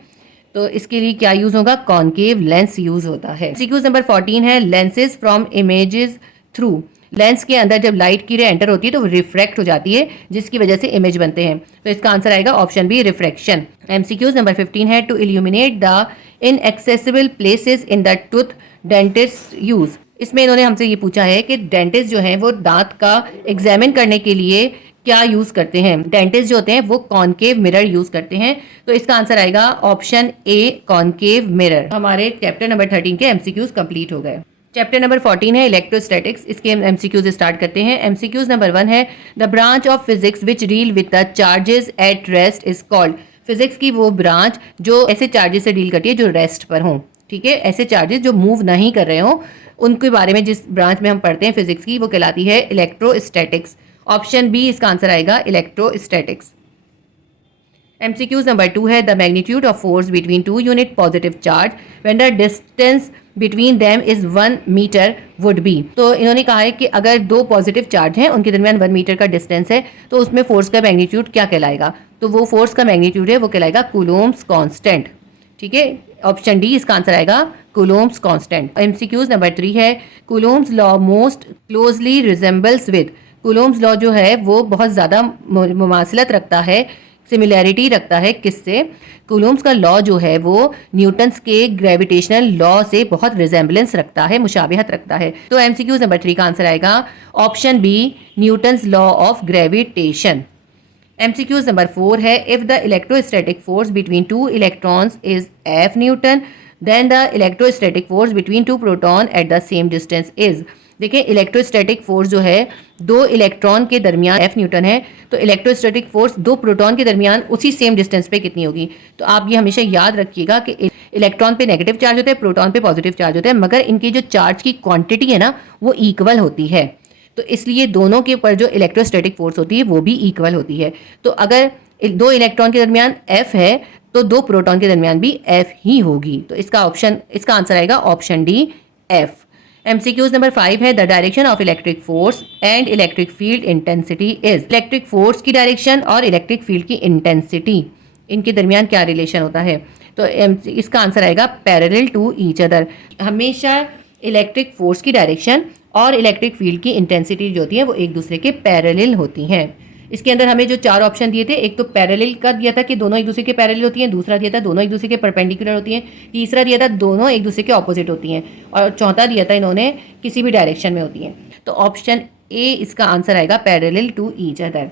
तो इसके लिए क्या यूज होगा? कॉनकेव लेंस यूज होता है। एमसीक्यूज नंबर 14 है lenses from images through. Lens के अंदर जब लाइट की रे एंटर होती है तो वो रिफ्रैक्ट हो जाती है जिसकी वजह से इमेज बनते हैं, तो इसका आंसर आएगा option B refraction. MCQs number 15 है to illuminate the inaccessible places in the tooth dentist use. इसमें इन्होंने हमसे ये पूछा है कि डेंटिस्ट जो है वो दांत का एग्जामिन करने के लिए क्या यूज करते हैं? डेंटिस्ट जो होते हैं वो कॉनकेव मिरर यूज करते हैं, तो इसका आंसर आएगा ऑप्शन ए कॉनकेव मिरर। हमारे चैप्टर नंबर 13 के एमसीक्यूज कंप्लीट हो गए। चैप्टर नंबर 14 है इलेक्ट्रोस्टैटिक्स। इसके एमसीक्यूज स्टार्ट करते हैं। एमसीक्यूज नंबर 1 है the branch of physics which deal with the charges at rest is called. Physics की वो ब्रांच जो ऐसे चार्जेस से डील करती है जो रेस्ट पर हों। ठीक है, ऐसे चार्जेस जो मूव नहीं कर रहे हों उनके बारे में जिस ब्रांच में हम पढ़ते हैं फिजिक्स की वो कहलाती है इलेक्ट्रोस्टैटिक्स। ऑप्शन बी इसका आंसर आएगा इलेक्ट्रोस्टैटिक्स। MCQs नंबर 2 है the magnitude of force between two unit positive charge when the distance between them is 1 metre would be. तो इन्होंने कहा है कि अगर दो पॉजिटिव चार्ज हैं उनके दरमियान 1 मीटर का डिस्टेंस है तो उसमें फोर्स का मैग्नीट्यूड क्या कहलाएगा। तो वो फोर्स का मैग्नीट्यूड है वो कहलाएगा कूलोम्स कांस्टेंट। ठीक है, ऑप्शन डी इसका आंसर आएगा कूलोम्स कांस्टेंट। MCQs नंबर 3 है Coulomb's law most closely resembles with. Coulomb's law जो है वो बहुत ज़्यादा मुमासलत रखता है, सिमिलैरिटी रखता है किससे। कूलोम्स का लॉ जो है वो न्यूटन्स के ग्रेविटेशनल लॉ से बहुत रिजेंबलेंस रखता है, मुशाबिहत रखता है। तो MCQs नंबर 3 का आंसर आएगा option B Newton's law of gravitation. MCQs number 4 है if the electrostatic force between two electrons is F newton then the electrostatic force between two proton at the same distance is. देखिए electrostatic force जो है दो electron के दरमियान F Newton है, तो electrostatic force दो प्रोटॉन के दरमियान उसी सेम डिस्टेंस पे कितनी होगी। तो आप ये हमेशा याद रखिएगा कि इलेक्ट्रॉन पे नेगेटिव चार्ज होता है, प्रोटॉन पे पॉजिटिव चार्ज होता है, मगर इनकी जो चार्ज की क्वांटिटी है ना वो इक्वल होती है। तो इसलिए दोनों के ऊपर जो इलेक्ट्रोस्टैटिक फोर्स होती है वो भी इक्वल होती है। तो अगर दो इलेक्ट्रॉन के दरमियान F है तो दो प्रोटॉन के दरमियान भी F ही होगी। तो इसका आंसर आएगा option D F। MCQs number 5 है the direction of electric force and electric field intensity is. Electric force की डायरेक्शन और इलेक्ट्रिक फील्ड की इंटेंसिटी इनके दरमियान क्या रिलेशन होता है। तो इसका आंसर आएगा पैरेलल टू ईच अदर। हमेशा इलेक्ट्रिक फोर्स की डायरेक्शन और इलेक्ट्रिक फील्ड की इंटेंसिटी जो होती है वो एक दूसरे के पैरेलल होती हैं। इसके अंदर हमें जो चार ऑप्शन दिए थे, एक तो पैरेलल का दिया था कि दोनों एक दूसरे के पैरेलल होती हैं, दूसरा दिया था दोनों एक दूसरे के परपेंडिकुलर होती हैं, तीसरा दिया था दोनों एक दूसरे के ऑपोजिट होती हैं, और चौथा दिया था इन्होंने किसी भी डायरेक्शन में होती हैं। तो ऑप्शन ए इसका आंसर आएगा parallel to each other.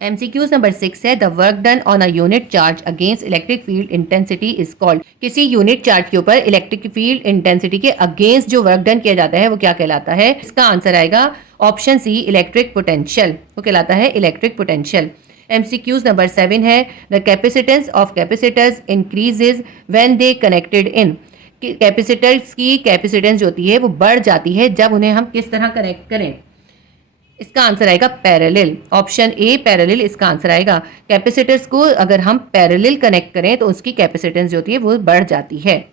MCQs number 6 है the work done on a unit charge against electric field intensity is called. किसी यूनिट चार्ज के ऊपर इलेक्ट्रिक फील्ड इंटेंसिटी के अगेंस्ट जो वर्क डन किया जाता है वो क्या कहलाता है। इसका आंसर आएगा ऑप्शन सी इलेक्ट्रिक पोटेंशियल, वो कहलाता है इलेक्ट्रिक पोटेंशियल। MCQs नंबर 7 है the capacitance of capacitors increases when they connected in. Capacitors की कैपेसिटेंस जो होती है वो बढ़ जाती है जब उन्हें हम किस तरह कनेक्ट करें। इसका आंसर आएगा पैरेलल। ऑप्शन ए पैरेलल इसका आंसर आएगा। कैपेसिटर्स को अगर हम पैरेलल कनेक्ट करें तो उसकी कैपेसिटेंस जो होती है वो बढ़ जाती है।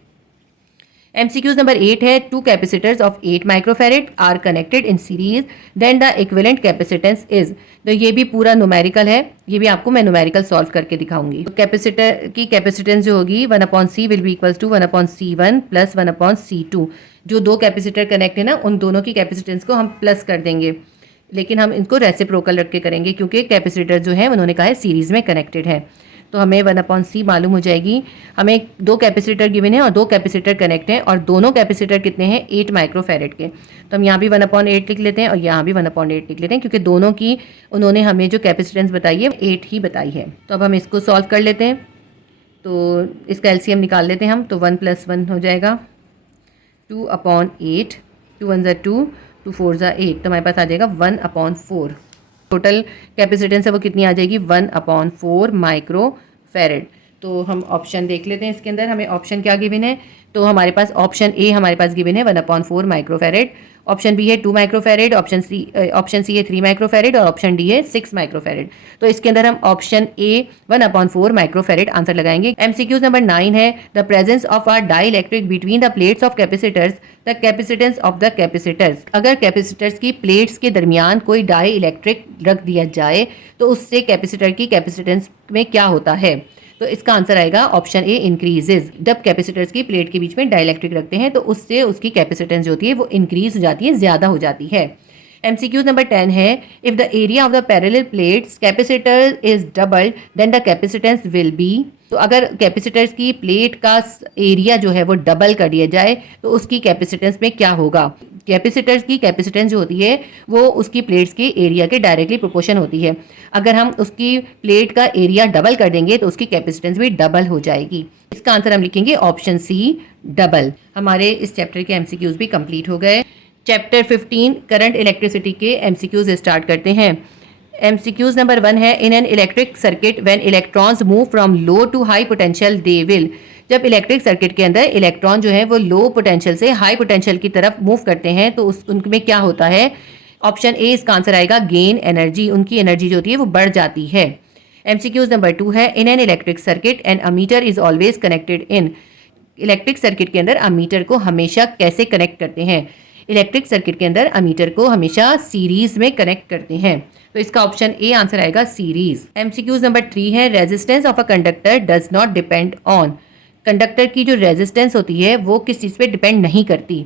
MCQs नंबर 8 है two capacitors of 8 microfarad are connected in series then the equivalent capacitance is. तो ये भी पूरा न्यूमेरिकल है, ये भी आपको मैं न्यूमेरिकल सॉल्व करके दिखाऊंगी। तो कैपेसिटर की कैपेसिटेंस जो होगी 1/c will be equals to 1/c1 plus 1/c2। जो दो कैपेसिटर कनेक्ट है ना उन दोनों की कैपेसिटेंस को हम प्लस कर देंगे, लेकिन हम इनको रेसिप्रोकल रख के करेंगे क्योंकि कैपेसिटर जो है उन्होंने कहा है सीरीज़ में कनेक्टेड है। तो हमें 1/c मालूम हो जाएगी। हमें दो कैपेसिटर गिवन है और दो कैपेसिटर कनेक्ट हैं और दोनों कैपेसिटर कितने हैं 8 माइक्रोफैरेड के। तो हम यहाँ भी 1/8 लिख लेते हैं और यहाँ भी 1/8 लिख लेते हैं क्योंकि दोनों की उन्होंने हमें जो कैपेसिटेंस बताई है 8 ही बताई है। तो अब हम इसको सॉल्व कर लेते हैं। तो इसका LCM निकाल लेते हैं हम। तो 1 + 1 हो जाएगा 2/8, 2 1 = 2, 2 4 = 8, तो हमारे पास आ जाएगा 1/4। टोटल कैपेसिटेंस है वो कितनी आ जाएगी 1/4 माइक्रोफैरेड। तो हम ऑप्शन देख लेते हैं। इसके अंदर हमें ऑप्शन क्या गिवन है। तो हमारे पास ऑप्शन ए हमारे पास गिवन है 1/4 माइक्रोफैरेड, ऑप्शन बी है 2 माइक्रोफैरेड, ऑप्शन सी है 3 माइक्रोफैरेड और ऑप्शन डी है 6 माइक्रोफैरेड। तो इसके अंदर हम ऑप्शन ए 1/4 माइक्रोफैरेड आंसर लगाएंगे। MCQs नंबर 9 है the presence of a dielectric between the plates of capacitors the capacitance of the capacitors. अगर कैपेसिटर्स की प्लेट्स के दरमियान कोई डाई इलेक्ट्रिक रख दिया जाए तो उससे कैपेसिटर की कैपेसिटेंस में क्या होता है। तो इसका आंसर आएगा ऑप्शन ए इंक्रीजेज। जब कैपेसिटर्स की प्लेट के बीच में डाइइलेक्ट्रिक रखते हैं तो उससे उसकी कैपेसिटेंस जो होती है वो इंक्रीज हो जाती है, ज़्यादा हो जाती है। MCQs नंबर 10 है if the area of the parallel plates capacitor is doubled then the capacitance will be. तो अगर कैपेसिटर्स की प्लेट का एरिया जो है वो डबल कर दिया जाए तो उसकी कैपेसिटेंस में क्या होगा। कैपेसिटर्स की कैपेसिटेंस जो होती है वो उसकी प्लेट्स के एरिया के डायरेक्टली प्रोपोर्शन होती है। अगर हम उसकी प्लेट का एरिया डबल कर देंगे तो उसकी कैपेसिटेंस भी डबल हो जाएगी। इसका आंसर हम लिखेंगे ऑप्शन सी डबल। हमारे इस चैप्टर के MCQs भी कंप्लीट हो गए। चैप्टर 15 करंट इलेक्ट्रिसिटी के MCQs स्टार्ट करते हैं। MCQs नंबर 1 है in an electric circuit when electrons move from low to high potential they will. जब इलेक्ट्रिक सर्किट के अंदर इलेक्ट्रॉन जो है वो लो पोटेंशियल से हाई पोटेंशियल की तरफ मूव करते हैं तो उनमें क्या होता है। ऑप्शन ए इसका आंसर आएगा गेन एनर्जी, उनकी एनर्जी जो होती है वो बढ़ जाती है। MCQs नंबर 2 है, in an electric circuit and ammeter is always connected in. Electric circuit के अंदर अमीटर को हमेशा कैसे कनेक्ट करते हैं? इलेक्ट्रिक सर्किट के अंदर अमीटर को हमेशा सीरीज में कनेक्ट करते हैं। तो इसका ऑप्शन ए आंसर आएगा सीरीज। MCQs नंबर 3 है, resistance of a conductor does not depend on. Conductor की जो रेजिस्टेंस होती है वो किस चीज़ पे डिपेंड नहीं करती।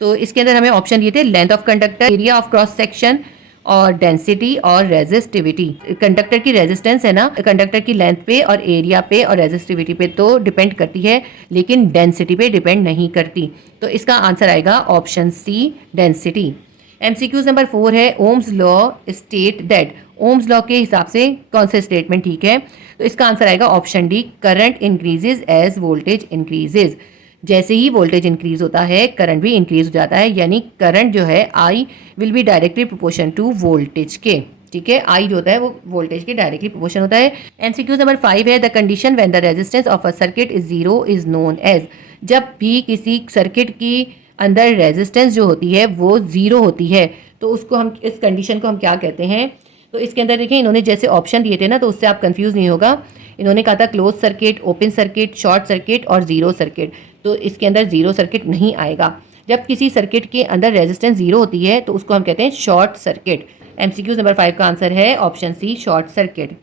तो इसके अंदर हमें ऑप्शन दिए थे, length of conductor, area of cross section और डेंसिटी और रेजिस्टिविटी। कंडक्टर की रेजिस्टेंस है ना, कंडक्टर की लेंथ पे और एरिया पे और रेजिस्टिविटी पे तो डिपेंड करती है, लेकिन डेंसिटी पे डिपेंड नहीं करती। तो इसका आंसर आएगा option C, density. MCQs number 4 है, Ohm's law state that. Ohm's law के हिसाब से कौन सा स्टेटमेंट ठीक है? तो इसका आंसर आएगा option D, current increases as voltage increases. जैसे ही वोल्टेज इंक्रीज होता है करंट भी इंक्रीज हो जाता है, यानी करंट जो है I will be directly proportion to voltage के। ठीक है, आई जो होता है वो वोल्टेज के डायरेक्टली प्रोपोर्शन होता है। MCQ नंबर 5 है, the condition when the resistance of a circuit is zero is known as. जब भी किसी सर्किट की अंदर रेजिस्टेंस जो होती है वो जीरो होती है तो उसको हम, इस कंडीशन को हम क्या कहते हैं? तो इसके अंदर देखिए इन्होंने जैसे ऑप्शन दिए थे ना, तो उससे आप कंफ्यूज नहीं होगा। इन्होंने कहा था close circuit, open circuit, short circuit और जीरो सर्किट। तो इसके अंदर जीरो सर्किट नहीं आएगा। जब किसी सर्किट के अंदर रेजिस्टेंस जीरो होती है तो उसको हम कहते हैं शॉर्ट सर्किट। MCQs नंबर 5 का आंसर है option C, short circuit.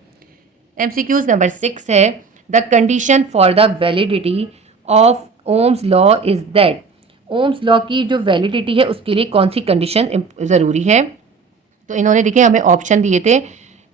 MCQs number 6 है, the condition for the validity of Ohm's law is that. Ohm's law की जो वैलिडिटी है उसके लिए कौन सी कंडीशन ज़रूरी है? तो इन्होंने देखिए हमें ऑप्शन दिए थे,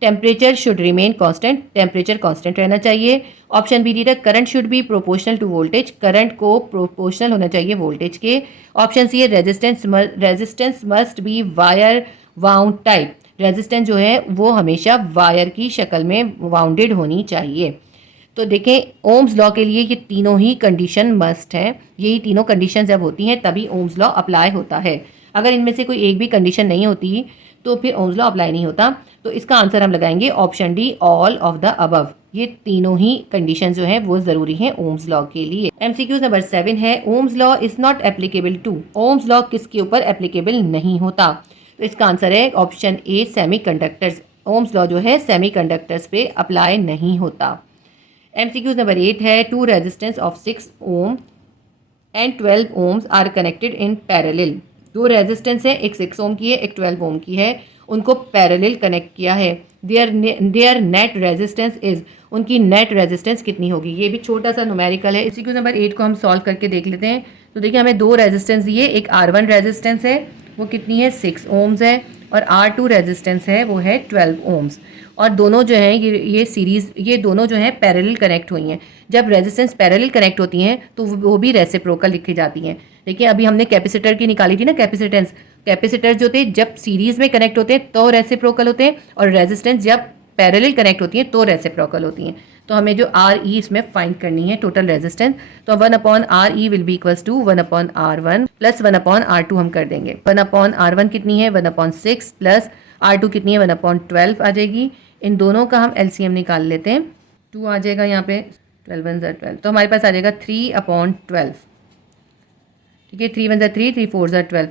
temperature should remain constant, temperature constant रहना चाहिए। ऑप्शन बी दिया था, current should be proportional to voltage, current को प्रोपोर्शनल होना चाहिए वोल्टेज के। ऑप्शन सी है, resistance must be wire wound type, resistance जो है वो हमेशा वायर की शक्ल में वाउंडेड होनी चाहिए। तो देखें ओम्स लॉ के लिए ये तीनों ही कंडीशन मस्ट है, यही तीनों कंडीशन जब होती हैं तभी ओम्स लॉ अप्लाई होता है। अगर इनमें से कोई एक भी कंडीशन नहीं होती तो फिर ओम्स लॉ अप्लाई नहीं होता। तो इसका आंसर हम लगाएंगे option D, all of the above. ये तीनों ही कंडीशन जो है वो जरूरी है ओम्स लॉ के लिए। MCQ नंबर 7 है, Ohm's law is not applicable to. Ohm's law किसके ऊपर एप्लीकेबल नहीं होता? तो इसका आंसर है option A, semiconductors. Ohm's law जो है सेमीकंडक्टर्स पे अप्लाई नहीं होता। MCQ नंबर 8 है, two resistance of 6 ohm and 12 ohms are connected in parallel. दो रेजिस्टेंस है, एक 6 ओम की है, एक 12 ओम की है, उनको पैरेलल कनेक्ट किया है। देयर नेट रेजिस्टेंस इज, उनकी नेट रेजिस्टेंस कितनी होगी? ये भी छोटा सा न्यूमेरिकल है। MCQ नंबर 8 को हम सॉल्व करके देख लेते हैं। तो देखिए हमें दो रेजिस्टेंस दिए, एक R1 रेजिस्टेंस है वो कितनी है, 6 ओम्स है, और R2 रेजिस्टेंस है वो है 12 ओम्स। और दोनों जो हैं ये सीरीज़, ये दोनों जो हैं पैरेलल कनेक्ट हुई हैं। जब रेजिस्टेंस पैरेलल कनेक्ट होती हैं तो वो भी रेसिप्रोकल लिखी जाती हैं। देखिए अभी हमने कैपेसिटर की निकाली थी ना, कैपेसिटेंस। कैपेसिटर जो थे जब सीरीज़ में कनेक्ट होते हैं तो रेसिप्रोकल होते हैं, और रेजिस्टेंस जब पैरेलल कनेक्ट होती हैं तो रेसिप्रोकल होती हैं। तो हमें जो आर ई इसमें फाइंड करनी है, टोटल रेजिस्टेंस। तो 1/RE will be equals to 1/R1 plus 1/R2 हम कर देंगे। 1/R1 कितनी है, 1/6 प्लस R2 कितनी है, 1/12 आ जाएगी। इन दोनों का हम LCM निकाल लेते हैं। 2 आ जाएगा यहाँ पे, 12 1 12, तो हमारे पास आ जाएगा 3/12। ठीक है, 3 1 3, 3 4 12,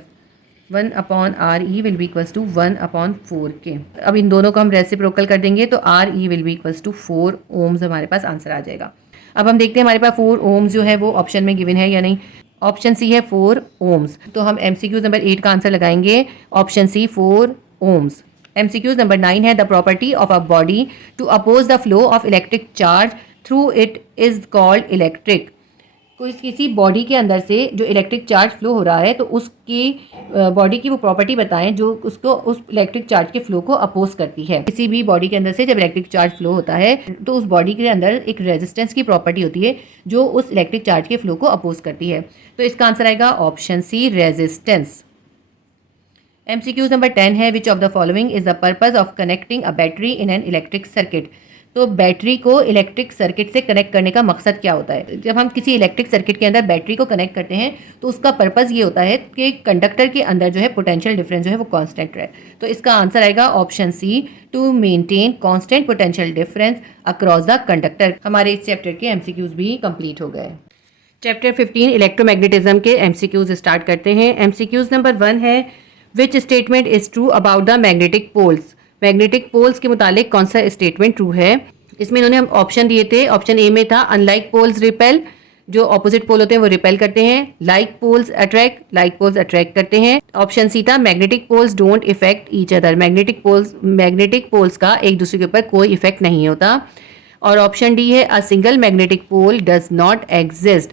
1/RE will be equals to 1/4 के। अब इन दोनों को हम रेसिप्रोकल कर देंगे तो RE will be equals to 4 ohms हमारे पास आंसर आ जाएगा। अब हम देखते हैं हमारे पास 4 ओम्स जो है वो ऑप्शन में गिवन है या नहीं। ऑप्शन सी है 4 ओम्स, तो हम MCQ नंबर 8 का आंसर लगाएंगे option C, 4 ohms. MCQ number 9 है, the property of a body to oppose the flow of electric charge through it is called electric. कोई किसी बॉडी के अंदर से जो इलेक्ट्रिक चार्ज फ्लो हो रहा है तो उसकी बॉडी की वो प्रॉपर्टी बताएं जो उसको उस इलेक्ट्रिक चार्ज के फ्लो को अपोज करती है। किसी भी बॉडी के अंदर से जब इलेक्ट्रिक चार्ज फ्लो होता है तो उस बॉडी के अंदर एक रेजिस्टेंस की प्रॉपर्टी होती है जो उस इलेक्ट्रिक चार्ज के फ्लो को अपोज करती है। तो इसका आंसर आएगा option C, resistance. MCQ number 10 है, which of the following is the purpose of connecting a battery in an electric circuit. तो बैटरी को इलेक्ट्रिक सर्किट से कनेक्ट करने का मकसद क्या होता है? जब हम किसी इलेक्ट्रिक सर्किट के अंदर बैटरी को कनेक्ट करते हैं तो उसका पर्पज़ ये होता है कि कंडक्टर के अंदर जो है पोटेंशियल डिफरेंस जो है वो कांस्टेंट रहे। तो इसका आंसर आएगा option C, to maintain constant potential difference across the conductor. हमारे इस चैप्टर के MCQs भी कंप्लीट हो गए। चैप्टर 15 इलेक्ट्रोमैग्नेटिज्म के MCQs स्टार्ट करते हैं। MCQs नंबर 1 है, which statement is true about the magnetic poles. Magnetic poles के मुतालिक कौन सा स्टेटमेंट ट्रू है? इसमें इन्होंने ऑप्शन दिए थे, ऑप्शन ए में था अनलाइक पोल्स रिपेल, जो ऑपोजिट पोल होते हैं वो रिपेल करते हैं। लाइक पोल्स अट्रैक्ट करते हैं। ऑप्शन सी था magnetic poles don't affect each other, magnetic poles का एक दूसरे के ऊपर कोई इफेक्ट नहीं होता। और ऑप्शन डी है a single magnetic pole does not exist,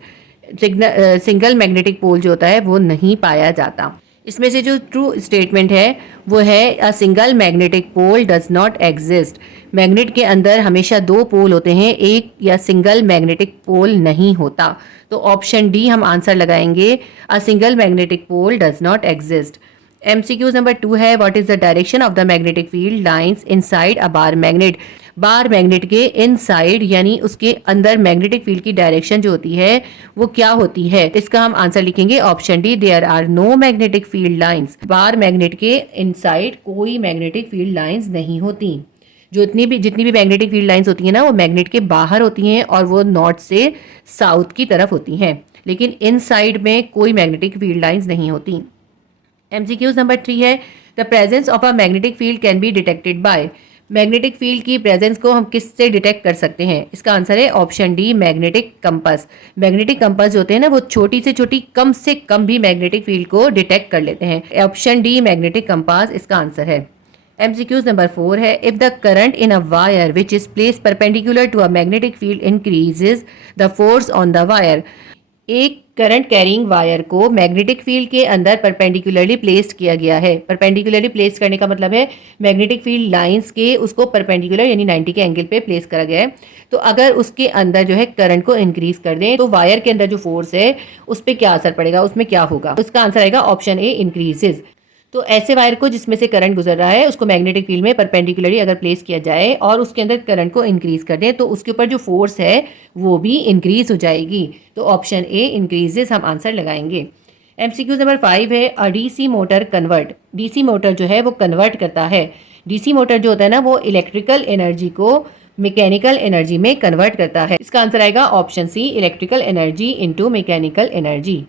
single magnetic pole जो होता है वो नहीं पाया जाता। इसमें से जो ट्रू स्टेटमेंट है वो है a single magnetic pole does not exist, magnet के अंदर हमेशा दो पोल होते हैं, एक या सिंगल मैग्नेटिक पोल नहीं होता। तो ऑप्शन डी हम आंसर लगाएंगे, a single magnetic pole does not exist. MCQ number 2 है what is the direction of the magnetic field lines inside a bar magnet, bar magnet के इनसाइड यानी उसके अंदर मैग्नेटिक फील्ड की डायरेक्शन जो होती है वो क्या होती है। इसका हम आंसर लिखेंगे option D, there are no magnetic field lines, bar magnet के इनसाइड कोई मैग्नेटिक फील्ड लाइंस नहीं होती। जितनी भी मैग्नेटिक फील्ड लाइंस होती हैं ना वो मैग्नेट के बाहर होती हैं और वो नॉर्थ से साउथ की तरफ होती हैं, लेकिन इनसाइड में कोई मैग्नेटिक फील्ड लाइंस नहीं होती। MCQ नंबर 3 है the presence of a magnetic field can be detected by, magnetic field की प्रेजेंस को हम किससे डिटेक्ट कर सकते हैं। इसका आंसर है option D magnetic compass. Magnetic compass जो होते हैं ना वो छोटी से छोटी कम से कम भी मैग्नेटिक फील्ड को डिटेक्ट कर लेते हैं। ऑप्शन डी मैग्नेटिक कंपास इसका आंसर है। MCQ नंबर 4 है if the current in a wire which is placed perpendicular to a magnetic field increases the force on the wire, एक करंट कैरिंग वायर को magnetic field के अंदर perpendicularly placed किया गया है। परपेंडिकुलरली प्लेस करने का मतलब है मैग्नेटिक फील्ड लाइंस के उसको परपेंडिकुलर यानी 90 के एंगल पे प्लेस करा गया है। तो अगर उसके अंदर जो है करंट को इंक्रीज कर दें तो वायर के अंदर जो फोर्स है उस पर क्या असर पड़ेगा, उसमें क्या होगा। उसका आंसर आएगा ऑप्शन ए इंक्रीजेज। तो ऐसे वायर को जिसमें से करंट गुजर रहा है उसको मैग्नेटिक फील्ड में परपेंडिकुलरली अगर प्लेस किया जाए और उसके अंदर करंट को इंक्रीज कर दें तो उसके ऊपर जो फोर्स है वो भी इंक्रीज हो जाएगी। तो ऑप्शन ए इंक्रीजेस हम आंसर लगाएंगे। MCQ नंबर 5 है अ DC motor convert, DC motor जो है वो कन्वर्ट करता है। DC मोटर जो होता है ना वो इलेक्ट्रिकल एनर्जी को मैकेनिकल एनर्जी में कन्वर्ट करता है। इसका आंसर आएगा option C electrical energy into mechanical energy.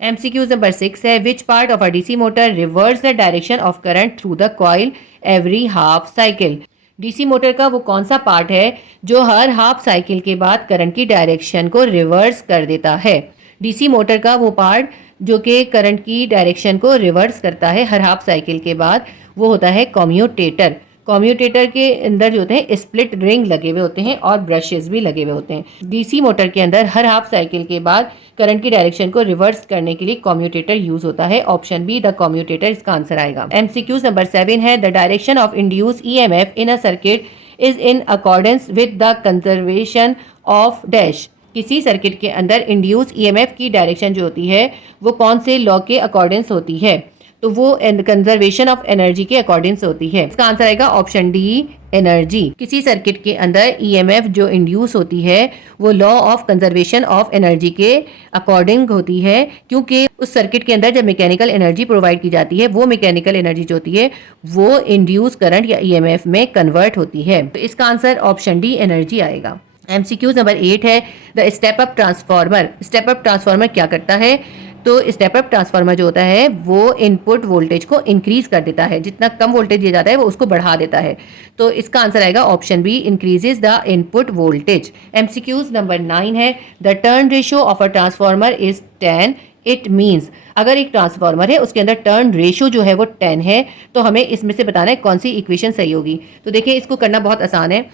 MCQ number 6 है which part of a DC motor reverse the direction of current through the coil every half cycle, DC motor का वो कौन सा पार्ट है जो हर हाफ साइकिल के बाद current की डायरेक्शन को रिवर्स कर देता है। DC मोटर का वो पार्ट जो कि करंट की डायरेक्शन को रिवर्स करता है हर हाफ साइकिल के बाद वो होता है कम्यूटेटर। कम्यूटेटर के अंदर जो होते हैं स्प्लिट रिंग लगे हुए होते हैं और ब्रशेस भी लगे हुए होते हैं। DC मोटर के अंदर हर हाफ साइकिल के बाद करंट की डायरेक्शन को रिवर्स करने के लिए कम्यूटेटर यूज होता है। ऑप्शन बी द कम्यूटेटर इसका आंसर आएगा। MCQ नंबर 7 है the direction of induce EMF in a circuit is in accordance with the conservation of dash, किसी सर्किट के अंदर इंड्यूस EMF की डायरेक्शन जो होती है वो कौन से लॉ के अकॉर्डेंस होती है, तो वो कंजर्वेशन ऑफ एनर्जी के अकॉर्डिंग होती है। इसका आंसर आएगा ऑप्शन डी एनर्जी। किसी सर्किट के अंदर EMF जो इंड्यूस होती है वो law of conservation of energy के अकॉर्डिंग होती है, क्योंकि उस सर्किट के अंदर जब मैकेनिकल एनर्जी प्रोवाइड की जाती है वो मैकेनिकल एनर्जी जो होती है वो इंड्यूस करंट या EMF में कन्वर्ट होती है। तो इसका आंसर ऑप्शन डी एनर्जी आएगा। MCQ नंबर 8 है the step up transformer, step up transformer क्या करता है, तो स्टेप अप ट्रांसफार्मर जो होता है वो इनपुट वोल्टेज को इंक्रीज कर देता है, जितना कम वोल्टेज दिया जाता है वो उसको बढ़ा देता है। तो इसका आंसर आएगा option B increases the input voltage. MCQ number 9 है the turn ratio of a transformer is 10, it means, अगर एक ट्रांसफार्मर है उसके अंदर टर्न रेशियो जो है वो 10 है तो हमें इसमें से बताना है कौन सी इक्वेशन सही होगी। तो देखिए इसको करना बहुत आसान है।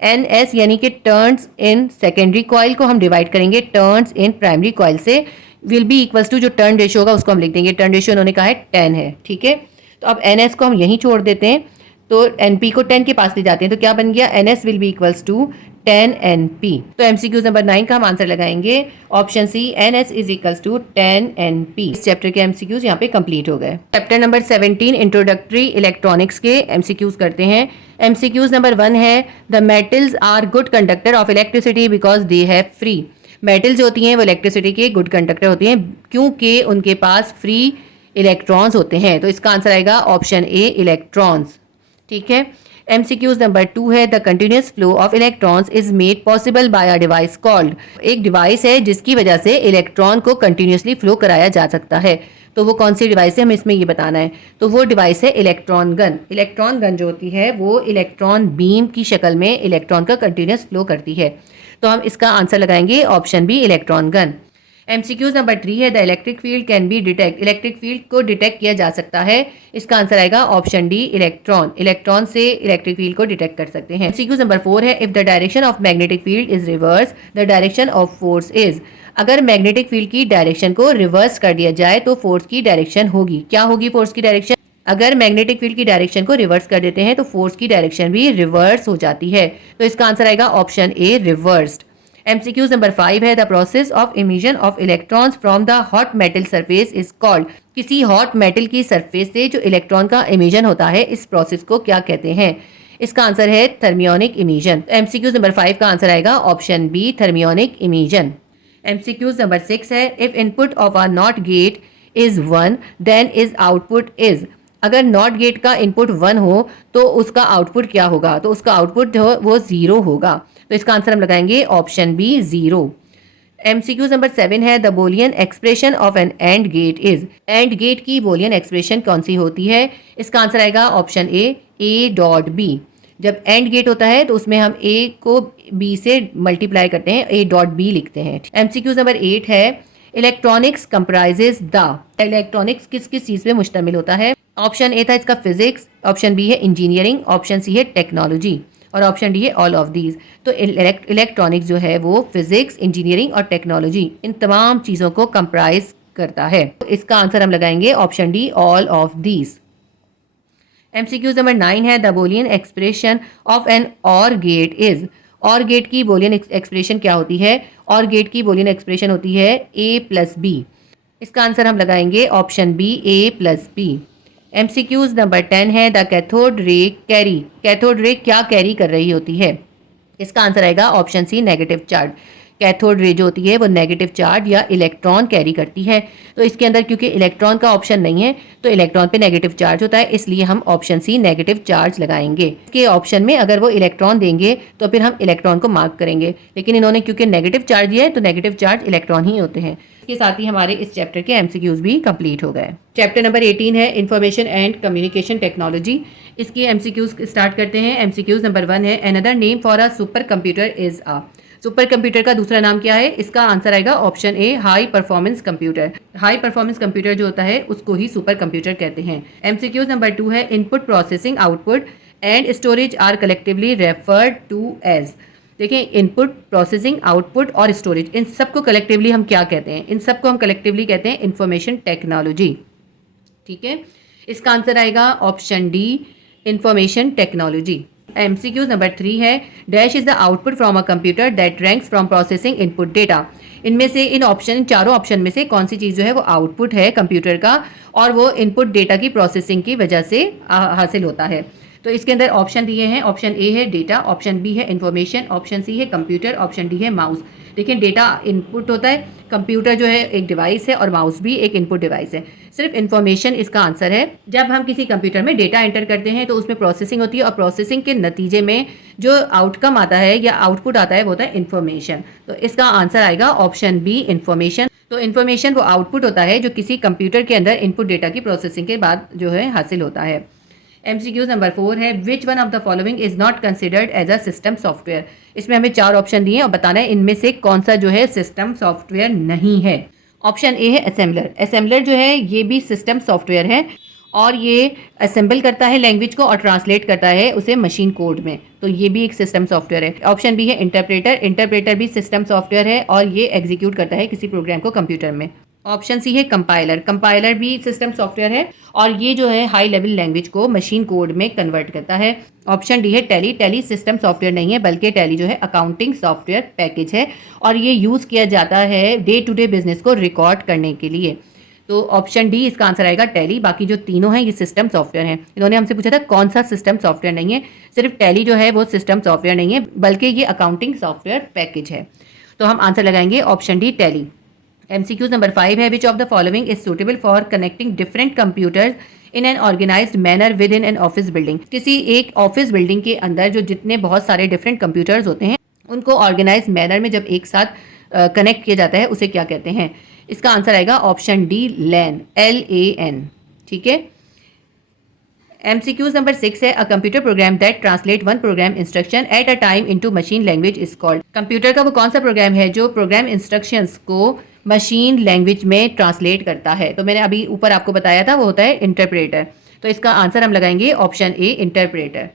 NS यानी कि टर्न्स इन सेकेंडरी कॉइल को हम डिवाइड करेंगे टर्न्स इन प्राइमरी कॉइल से, विल बी इक्वल्स टू जो टर्न रेशियो होगा उसको हम लिख देंगे। टर्न रेशियो उन्होंने कहा है 10 है, ठीक है। तो अब NS को हम यहीं छोड़ देते हैं तो NP को 10 के पास ले जाते हैं तो क्या बन गया, NS will be equals to 10 NP। तो MCQ नंबर 9 का हम आंसर लगाएंगे option C NS is equals to 10 NP। इस चैप्टर के MCQs यहाँ पे कंप्लीट हो गए। चैप्टर नंबर 17 इंट्रोडक्टरी इलेक्ट्रॉनिक्स के MCQs करते हैं। MCQs नंबर 1 है the metals are good conductor of electricity because they have free, metal जो होती हैं वो इलेक्ट्रिसिटी के गुड कंडक्टर होती हैं क्योंकि उनके पास फ्री इलेक्ट्रॉन्स होते हैं। तो इसका आंसर आएगा ऑप्शन ए इलेक्ट्रॉन्स, ठीक है। MCQ नंबर 2 है the continuous flow of electrons is made possible by a device called, एक डिवाइस है जिसकी वजह से इलेक्ट्रॉन को कंटिन्यूसली फ्लो कराया जा सकता है। तो वो कौन सी डिवाइस है हमें इसमें ये बताना है। तो वो डिवाइस है इलेक्ट्रॉन गन। इलेक्ट्रॉन गन जो होती है वो इलेक्ट्रॉन बीम की शक्ल में इलेक्ट्रॉन का कंटिन्यूस फ्लो करती है। तो हम इसका आंसर लगाएंगे option B, electron gun. MCQs number 3 है, the electric field can be detect. Electric field को डिटेक्ट किया जा सकता है। इसका आंसर आएगा ऑप्शन डी, इलेक्ट्रॉन। इलेक्ट्रॉन से इलेक्ट्रिक फील्ड को डिटेक्ट कर सकते हैं। MCQs नंबर 4 है, if the direction of magnetic field is reverse the direction of force is. अगर मैग्नेटिक फील्ड की डायरेक्शन को रिवर्स कर दिया जाए तो फोर्स की डायरेक्शन होगी, क्या होगी फोर्स की डायरेक्शन? अगर मैग्नेटिक फील्ड की डायरेक्शन को रिवर्स कर देते हैं तो फोर्स की डायरेक्शन भी रिवर्स हो जाती है। तो इसका आंसर आएगा ऑप्शन ए, रिवर्स्ड। MCQs नंबर 5 है, the process of emission of electrons from the hot metal surface is called. किसी हॉट मेटल की सरफेस से जो इलेक्ट्रॉन का इमिशन होता है इस प्रोसेस को क्या कहते हैं? इसका आंसर है थर्मियोनिक इमिशन। MCQs नंबर 5 का आंसर आएगा option B, thermionic emission. MCQs number 6 है, if input of a NOT gate is 1 then is output is. अगर नॉट गेट का इनपुट 1 हो तो उसका आउटपुट क्या होगा? तो उसका आउटपुट जो वो 0 होगा। तो इसका आंसर हम लगाएंगे ऑप्शन बी, 0। MCQs नंबर 7 है, the Boolean expression of an AND gate is. AND gate की बोलियन एक्सप्रेशन कौन सी होती है? इसका आंसर आएगा ऑप्शन ए डॉट बी। जब एंड गेट होता है तो उसमें हम ए को बी से मल्टीप्लाई करते हैं, ए डॉट बी लिखते हैं। MCQs नंबर 8 है, इलेक्ट्रॉनिक्स कंप्राइजेज द। इलेक्ट्रॉनिक्स किस किस चीज़ पे मुश्तमिल होता है? ऑप्शन ए था इसका फिजिक्स, ऑप्शन बी है इंजीनियरिंग, ऑप्शन सी है टेक्नोलॉजी और ऑप्शन डी है ऑल ऑफ दीज। तो इलेक्ट्रॉनिक्स जो है वो फिजिक्स, इंजीनियरिंग और टेक्नोलॉजी इन तमाम चीज़ों को कंप्राइज करता है। तो इसका आंसर हम लगाएंगे option D, all of these. MCQs number 9 है, the Boolean expression of an OR gate is. OR gate की बोलियन एक्सप्रेशन क्या होती है? और गेट की बोलियन एक्सप्रेशन होती है ए प्लस बी। इसका आंसर हम लगाएंगे ऑप्शन बी, ए प्लस बी। MCQs नंबर 10 है, the cathode ray carry. Cathode ray क्या कैरी कर रही होती है? इसका आंसर आएगा option C, negative charge. Cathode ray जो होती है वो नेगेटिव चार्ज या इलेक्ट्रॉन कैरी करती है। तो इसके अंदर क्योंकि इलेक्ट्रॉन का ऑप्शन नहीं है तो इलेक्ट्रॉन पे नेगेटिव चार्ज होता है, इसलिए हम ऑप्शन सी, नेगेटिव चार्ज लगाएंगे। इसके ऑप्शन में अगर वो इलेक्ट्रॉन देंगे तो फिर हम इलेक्ट्रॉन को मार्क करेंगे, लेकिन इन्होंने क्योंकि नेगेटिव चार्ज दिया है तो नेगेटिव चार्ज इलेक्ट्रॉन ही होते हैं। इसके साथ ही हमारे इस चैप्टर के MCQs भी कंप्लीट हो गए। चैप्टर नंबर 18 है, इंफॉर्मेशन एंड कम्युनिकेशन टेक्नोलॉजी। इसकी MCQs स्टार्ट करते हैं। MCQs नंबर 1 है, another name for a super computer is a. Super computer का दूसरा नाम क्या है? इसका आंसर आएगा ऑप्शन ए, high performance computer. High performance computer जो होता है उसको ही सुपर कंप्यूटर कहते हैं। MCQs नंबर 2 है, input processing output and storage are collectively referred to as. देखिए, इनपुट, प्रोसेसिंग, आउटपुट और स्टोरेज, इन सबको कलेक्टिवली हम क्या कहते हैं? इन सबको हम कलेक्टिवली कहते हैं इंफॉर्मेशन टेक्नोलॉजी। ठीक है, इसका आंसर आएगा option D, information technology. MCQs number 3 है, dash is the output from a computer that ranks from processing input data. इनमें से इन चारों ऑप्शन में से कौन सी चीज़ जो है वो आउटपुट है कंप्यूटर का और वो इनपुट डेटा की प्रोसेसिंग की वजह से हासिल होता है। तो इसके अंदर ऑप्शन दिए हैं, ऑप्शन ए है डेटा, ऑप्शन बी है इन्फॉर्मेशन, ऑप्शन सी है कंप्यूटर, ऑप्शन डी है माउस। देखिए, डेटा इनपुट होता है, कंप्यूटर जो है एक डिवाइस है और माउस भी एक इनपुट डिवाइस है। सिर्फ इन्फॉर्मेशन इसका आंसर है। जब हम किसी कंप्यूटर में डेटा एंटर करते हैं तो उसमें प्रोसेसिंग होती है और प्रोसेसिंग के नतीजे में जो आउटकम आता है या आउटपुट आता है वो होता है इन्फॉर्मेशन। तो इसका आंसर आएगा ऑप्शन बी, इन्फॉर्मेशन। तो इन्फॉर्मेशन वो आउटपुट होता है जो किसी कंप्यूटर के अंदर इनपुट डेटा की प्रोसेसिंग के बाद जो है हासिल होता है। MCQs नंबर 4 है, which one of the following is not considered as a system software. इसमें हमें 4 ऑप्शन दिए और बताना है इनमें से कौन सा जो है सिस्टम सॉफ्टवेयर नहीं है। ऑप्शन ए है असेंबलर। असेंबलर जो है ये भी सिस्टम सॉफ्टवेयर है और ये असेंबल करता है लैंग्वेज को और ट्रांसलेट करता है उसे मशीन कोड में, तो ये भी एक सिस्टम सॉफ्टवेयर है। ऑप्शन बी है इंटरप्रेटर। इंटरप्रेटर भी सिस्टम सॉफ्टवेयर है और ये एग्जीक्यूट करता है किसी प्रोग्राम को कंप्यूटर में। ऑप्शन सी है कंपाइलर। कंपाइलर भी सिस्टम सॉफ्टवेयर है और ये जो है हाई लेवल लैंग्वेज को मशीन कोड में कन्वर्ट करता है। ऑप्शन डी है टैली। टैली सिस्टम सॉफ्टवेयर नहीं है बल्कि टैली जो है अकाउंटिंग सॉफ्टवेयर पैकेज है और ये यूज़ किया जाता है डे टू डे बिजनेस को रिकॉर्ड करने के लिए। तो ऑप्शन डी इसका आंसर आएगा टैली। बाकी जो तीनों हैं ये सिस्टम सॉफ्टवेयर हैं। इन्होंने हमसे पूछा था कौन सा सिस्टम सॉफ्टवेयर नहीं है। सिर्फ टैली जो है वो सिस्टम सॉफ्टवेयर नहीं है बल्कि ये अकाउंटिंग सॉफ्टवेयर पैकेज है। तो हम आंसर लगाएंगे option D, Tally. MCQs number 5 है, which of the following is suitable for connecting different computers in an organised manner within an office building. किसी एक ऑफिस बिल्डिंग के अंदर जो जितने बहुत सारे डिफरेंट कंप्यूटर्स होते हैं उनको ऑर्गेनाइज मैनर में जब एक साथ कनेक्ट किया जाता है उसे क्या कहते हैं। इसका आंसर आएगा ऑप्शन डी LAN, LAN। ठीक है। MCQs नंबर 6 है, a computer program that translate one programme instruction at a time into machine language is called. Computer का वो कौन सा प्रोग्राम है जो प्रोग्राम इंस्ट्रक्शंस को मशीन लैंग्वेज में ट्रांसलेट करता है? तो मैंने अभी ऊपर आपको बताया था, वो होता है इंटरप्रेटर। तो इसका आंसर हम लगाएंगे option A, interpreter.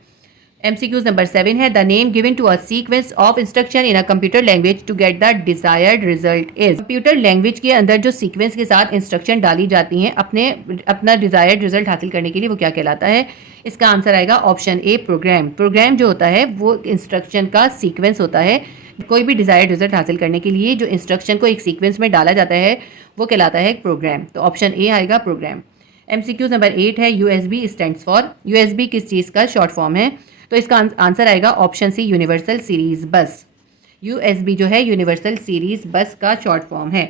MCQs number 7 है, the name given to a sequence of instruction in a computer language to get the desired result is. Computer language के अंदर जो सीक्वेंस के साथ इंस्ट्रक्शन डाली जाती हैं अपना डिजायर्ड रिजल्ट हासिल करने के लिए, वो क्या कहलाता है? इसका आंसर आएगा ऑप्शन ए, प्रोग्राम। प्रोग्राम जो होता है वो इंस्ट्रक्शन का सीक्वेंस होता है। कोई भी डिजायर्ड रिजल्ट हासिल करने के लिए जो इंस्ट्रक्शन को एक सीक्वेंस में डाला जाता है वो कहलाता है प्रोग्राम। तो ऑप्शन ए आएगा, प्रोग्राम। MCQ नंबर 8 है, USB स्टैंड्स फॉर। USB किस चीज़ का शॉर्ट फॉर्म है? तो इसका आंसर आएगा option C, universal series bus. USB जो है यूनिवर्सल सीरीज बस का शॉर्ट फॉर्म है।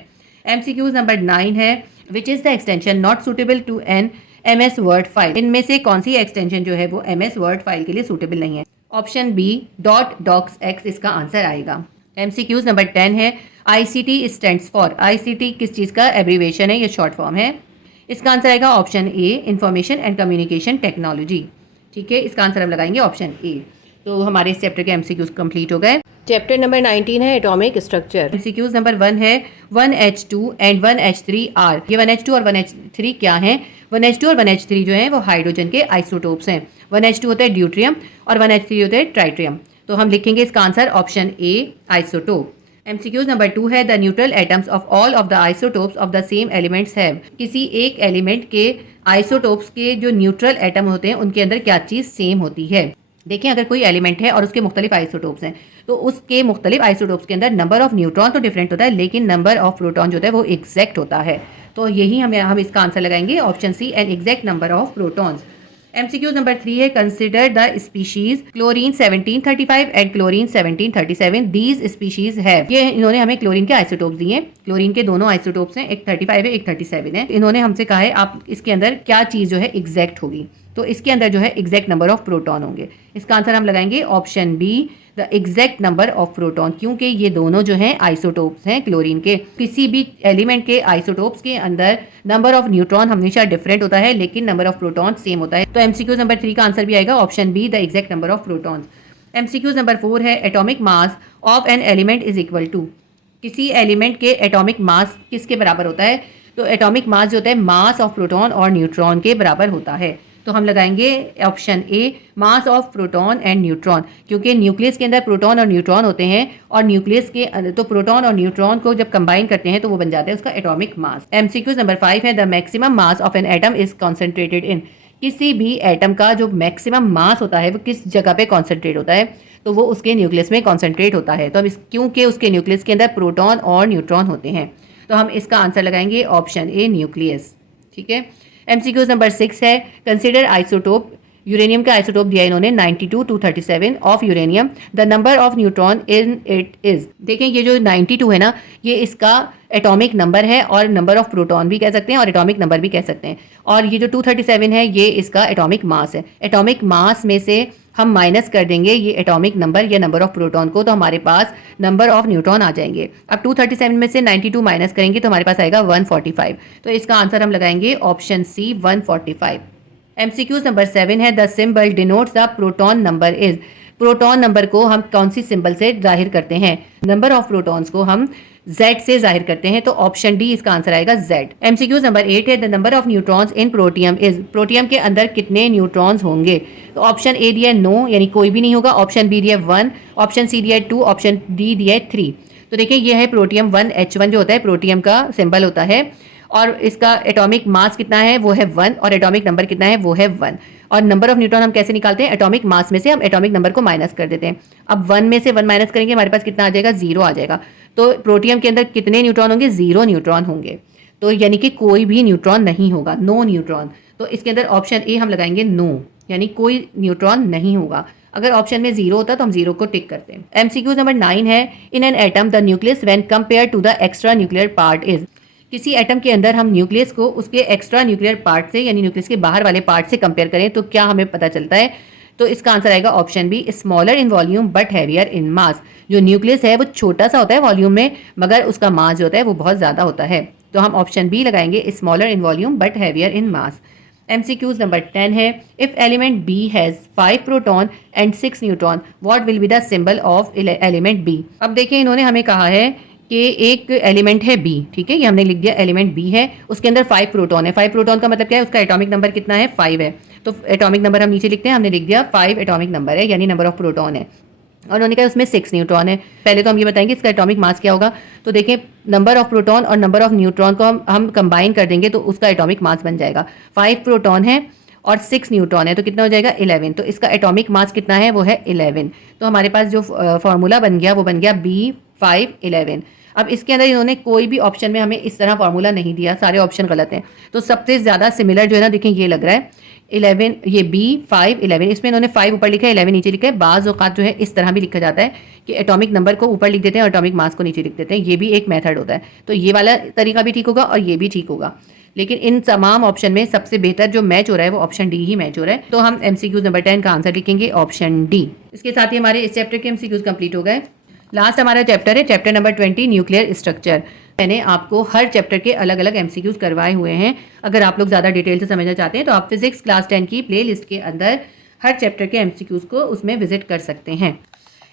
MCQ नंबर 9 है, which is the extension not suitable to an MS word file. इनमें से कौन सी एक्सटेंशन जो है वो MS वर्ड फाइल के लिए सूटेबल नहीं है? ऑप्शन बी, .docx इसका आंसर आएगा। MCQ नंबर 10 है, ICT स्टैंड्स फॉर। ICT किस चीज़ का एब्रीवेशन है, ये शॉर्ट फॉर्म है? इसका आंसर आएगा option A, information and communication technology. ठीक है, इसका आंसर हम लगाएंगे ऑप्शन ए। तो हमारे इस चैप्टर के MCQs कंप्लीट हो गए। चैप्टर नंबर 19 है, एटॉमिक स्ट्रक्चर। MCQs नंबर 1 है, 1H2 एंड 1H3 आर। ये 1H2 और 1H3 क्या हैं? 1H2 और 1H3 जो हैं वो हाइड्रोजन के आइसोटोप्स हैं। 1H2 होता है ड्यूट्रियम और 1H3 होता है ट्राइट्रियम। तो हम लिखेंगे इसका answer option A, isotope. MCQs number 2 है, the neutral atoms of all of the isotopes of the same elements have. किसी एक एलिमेंट के आइसोटोप्स के जो न्यूट्रल एटम होते हैं उनके अंदर क्या चीज़ सेम होती है? देखिए, अगर कोई एलिमेंट है और उसके मुख्तलिफ आइसोटोप्स हैं तो उसके मुख्तलिफ आइसोटोप्स के अंदर नंबर ऑफ न्यूट्रॉन तो डिफरेंट होता है, लेकिन नंबर ऑफ प्रोटॉन जो होता है वो एग्जैक्ट होता है। तो यही हम इसका आंसर लगाएंगे option C, an exact number of protons. MCQ number 3 है, consider the species chlorine 1735 and chlorine 1737 these species have. ये इन्होंने हमें क्लोरीन के आइसोटोप्स दिए। क्लोरीन के दोनों आइसोटोप्स हैं, एक 35 है, एक 37 है। इन्होंने हमसे कहा है आप इसके अंदर क्या चीज़ जो है एग्जैक्ट होगी, तो इसके अंदर जो है एग्जैक्ट नंबर ऑफ प्रोटॉन होंगे। इसका आंसर हम लगाएंगे option B, the exact number of proton, क्योंकि ये दोनों जो हैं आइसोटोप्स हैं क्लोरीन के। किसी भी एलिमेंट के आइसोटोप्स के अंदर नंबर ऑफ न्यूट्रॉन हमेशा डिफरेंट होता है, लेकिन नंबर ऑफ प्रोटॉन सेम होता है। तो MCQ नंबर 3 का आंसर भी आएगा option B, the exact number of protons. MCQ number 4 है, atomic mass of an element is equal to. किसी एलिमेंट के एटॉमिक मास किसके बराबर होता है? तो एटॉमिक मास जो होता है मास ऑफ प्रोटॉन और न्यूट्रॉन के बराबर होता है। तो हम लगाएंगे option A, mass of proton and neutron, क्योंकि न्यूक्लियस के अंदर प्रोटॉन और न्यूट्रॉन होते हैं और न्यूक्लियस के तो प्रोटॉन और न्यूट्रॉन को जब कंबाइन करते हैं तो वो बन जाता है उसका एटॉमिक मास। MCQ नंबर 5 है, the maximum mass of an atom is concentrated in. किसी भी एटम का जो मैक्सिमम मास होता है वो किस जगह पे कॉन्सेंट्रेट होता है? तो वो उसके न्यूक्लियस में कॉन्सेंट्रेट होता है। तो हम क्योंकि उसके न्यूक्लियस के अंदर प्रोटॉन और न्यूट्रॉन होते हैं, तो हम इसका आंसर लगाएंगे ऑप्शन ए, न्यूक्लियस। ठीक है। MCQ नंबर 6 है, कंसिडर आइसोटोप। यूरेनियम का आइसोटोप दिया इन्होंने 92 to 37 of uranium, the number of neutron in it is. देखें, ये जो 92 है ना, ये इसका एटॉमिक नंबर है और नंबर ऑफ प्रोटॉन भी कह सकते हैं और एटॉमिक नंबर भी कह सकते हैं। और ये जो 237 है ये इसका एटॉमिक मास है। एटॉमिक मास में से हम माइनस कर देंगे ये एटॉमिक नंबर या नंबर ऑफ प्रोटॉन को, तो हमारे पास नंबर ऑफ न्यूट्रॉन आ जाएंगे। अब 237 में से 92 माइनस करेंगे तो हमारे पास आएगा 145। तो इसका आंसर हम लगाएंगे ऑप्शन सी, 145। MCQ नंबर 7 है, the symbol denotes the proton number is. Proton number को हम कौन सी सिंबल से जाहिर करते हैं? नंबर ऑफ प्रोटॉन्स को हम Z से जाहिर करते हैं, तो ऑप्शन डी इसका आंसर आएगा Z। MCQ नंबर 8 है, the number of neutrons in protium is. Protium के अंदर कितने न्यूट्रॉन्स होंगे? तो ऑप्शन ए दिया है नो, यानी कोई भी नहीं होगा। ऑप्शन बी दिया है 1, ऑप्शन सी दिया है 2, ऑप्शन डी दिया है 3। तो देखिए ये है प्रोटियम 1H1 जो होता है प्रोटियम का सिंबल होता है, और इसका एटॉमिक मास कितना है वो है 1 और एटॉमिक नंबर कितना है वो है 1। और नंबर ऑफ न्यूट्रॉन हम कैसे निकालते हैं? एटॉमिक मास में से हम एटॉमिक नंबर को माइनस कर देते हैं। अब 1 में से 1 माइनस करेंगे हमारे पास कितना आ जाएगा? 0 आ जाएगा। तो प्रोटियम के अंदर कितने न्यूट्रॉन होंगे? 0 न्यूट्रॉन होंगे। तो यानी कि कोई भी न्यूट्रॉन नहीं होगा, नो न्यूट्रॉन। तो इसके अंदर ऑप्शन ए हम लगाएंगे नो, यानी कोई न्यूट्रॉन नहीं होगा। अगर ऑप्शन में 0 होता तो हम 0 को टिक करते हैं। MCQ नंबर 9 है, in an atom the nucleus when compare to the extra nuclear part is. किसी एटम के अंदर हम न्यूक्लियस को उसके एक्स्ट्रा न्यूक्लियर पार्ट से, यानी न्यूक्लियस के बाहर वाले पार्ट से कंपेयर करें तो क्या हमें पता चलता है? तो इसका आंसर आएगा option B, smaller in volume but heavier in mass. जो न्यूक्लियस है वो छोटा सा होता है वॉल्यूम में, मगर उसका मास जो होता है वो बहुत ज़्यादा होता है। तो हम ऑप्शन बी लगाएंगे, smaller in volume but heavier in mass. MCQs number 10 है, if element B has 5 proton and 6 neutron what will be the symbol of element B. अब देखिए इन्होंने हमें कहा है कि एक एलिमेंट है बी, ठीक है, ये हमने लिख दिया एलिमेंट बी है, उसके अंदर 5 प्रोटॉन है। 5 प्रोटॉन का मतलब क्या है, उसका एटॉमिक नंबर कितना है, 5 है। तो एटॉमिक नंबर हम नीचे लिखते हैं, हमने लिख दिया 5 एटॉमिक नंबर है, यानी नंबर ऑफ प्रोटॉन है। और उन्होंने कहा उसमें 6 न्यूट्रॉन है। पहले तो हम ये बताएंगे इसका एटॉमिक मास क्या होगा। तो देखिए नंबर ऑफ प्रोटॉन और नंबर ऑफ न्यूट्रॉन को हम कंबाइन कर देंगे तो उसका एटॉमिक मास बन जाएगा। 5 प्रोटॉन है और 6 न्यूट्रॉन है तो कितना हो जाएगा, 11। तो इसका एटॉमिक मास कितना है, वो है 11। तो हमारे पास जो फॉर्मूला बन गया वो बन गया B511। अब इसके अंदर इन्होंने कोई भी ऑप्शन में हमें इस तरह फार्मूला नहीं दिया, सारे ऑप्शन गलत हैं। तो सबसे ज़्यादा सिमिलर जो है ना, देखें ये लग रहा है 11, ये B511, इसमें इन्होंने 5 ऊपर लिखा है, 11 नीचे लिखा है। बाज़ औक़ात जो है इस तरह भी लिखा जाता है कि एटॉमिक नंबर को ऊपर लिख देते हैं और एटॉमिक मास को नीचे लिख देते हैं, ये भी एक मेथड होता है। तो ये वाला तरीका भी ठीक होगा और ये भी ठीक होगा, लेकिन इन तमाम ऑप्शन में सबसे बेहतर जो मैच हो रहा है वो ऑप्शन डी ही मैच हो रहा है। तो हम MCQs नंबर 10 का आंसर लिखेंगे ऑप्शन डी। इसके साथ ही हमारे इस चैप्टर के MCQs कंप्लीट हो गए। लास्ट हमारा चैप्टर है चैप्टर नंबर 20 न्यूक्लियर स्ट्रक्चर। मैंने आपको हर चैप्टर के अलग अलग MCQs करवाए हुए हैं। अगर आप लोग ज़्यादा डिटेल से समझना चाहते हैं तो आप फिजिक्स क्लास 10 की प्लेलिस्ट के अंदर हर चैप्टर के MCQs को उसमें विजिट कर सकते हैं।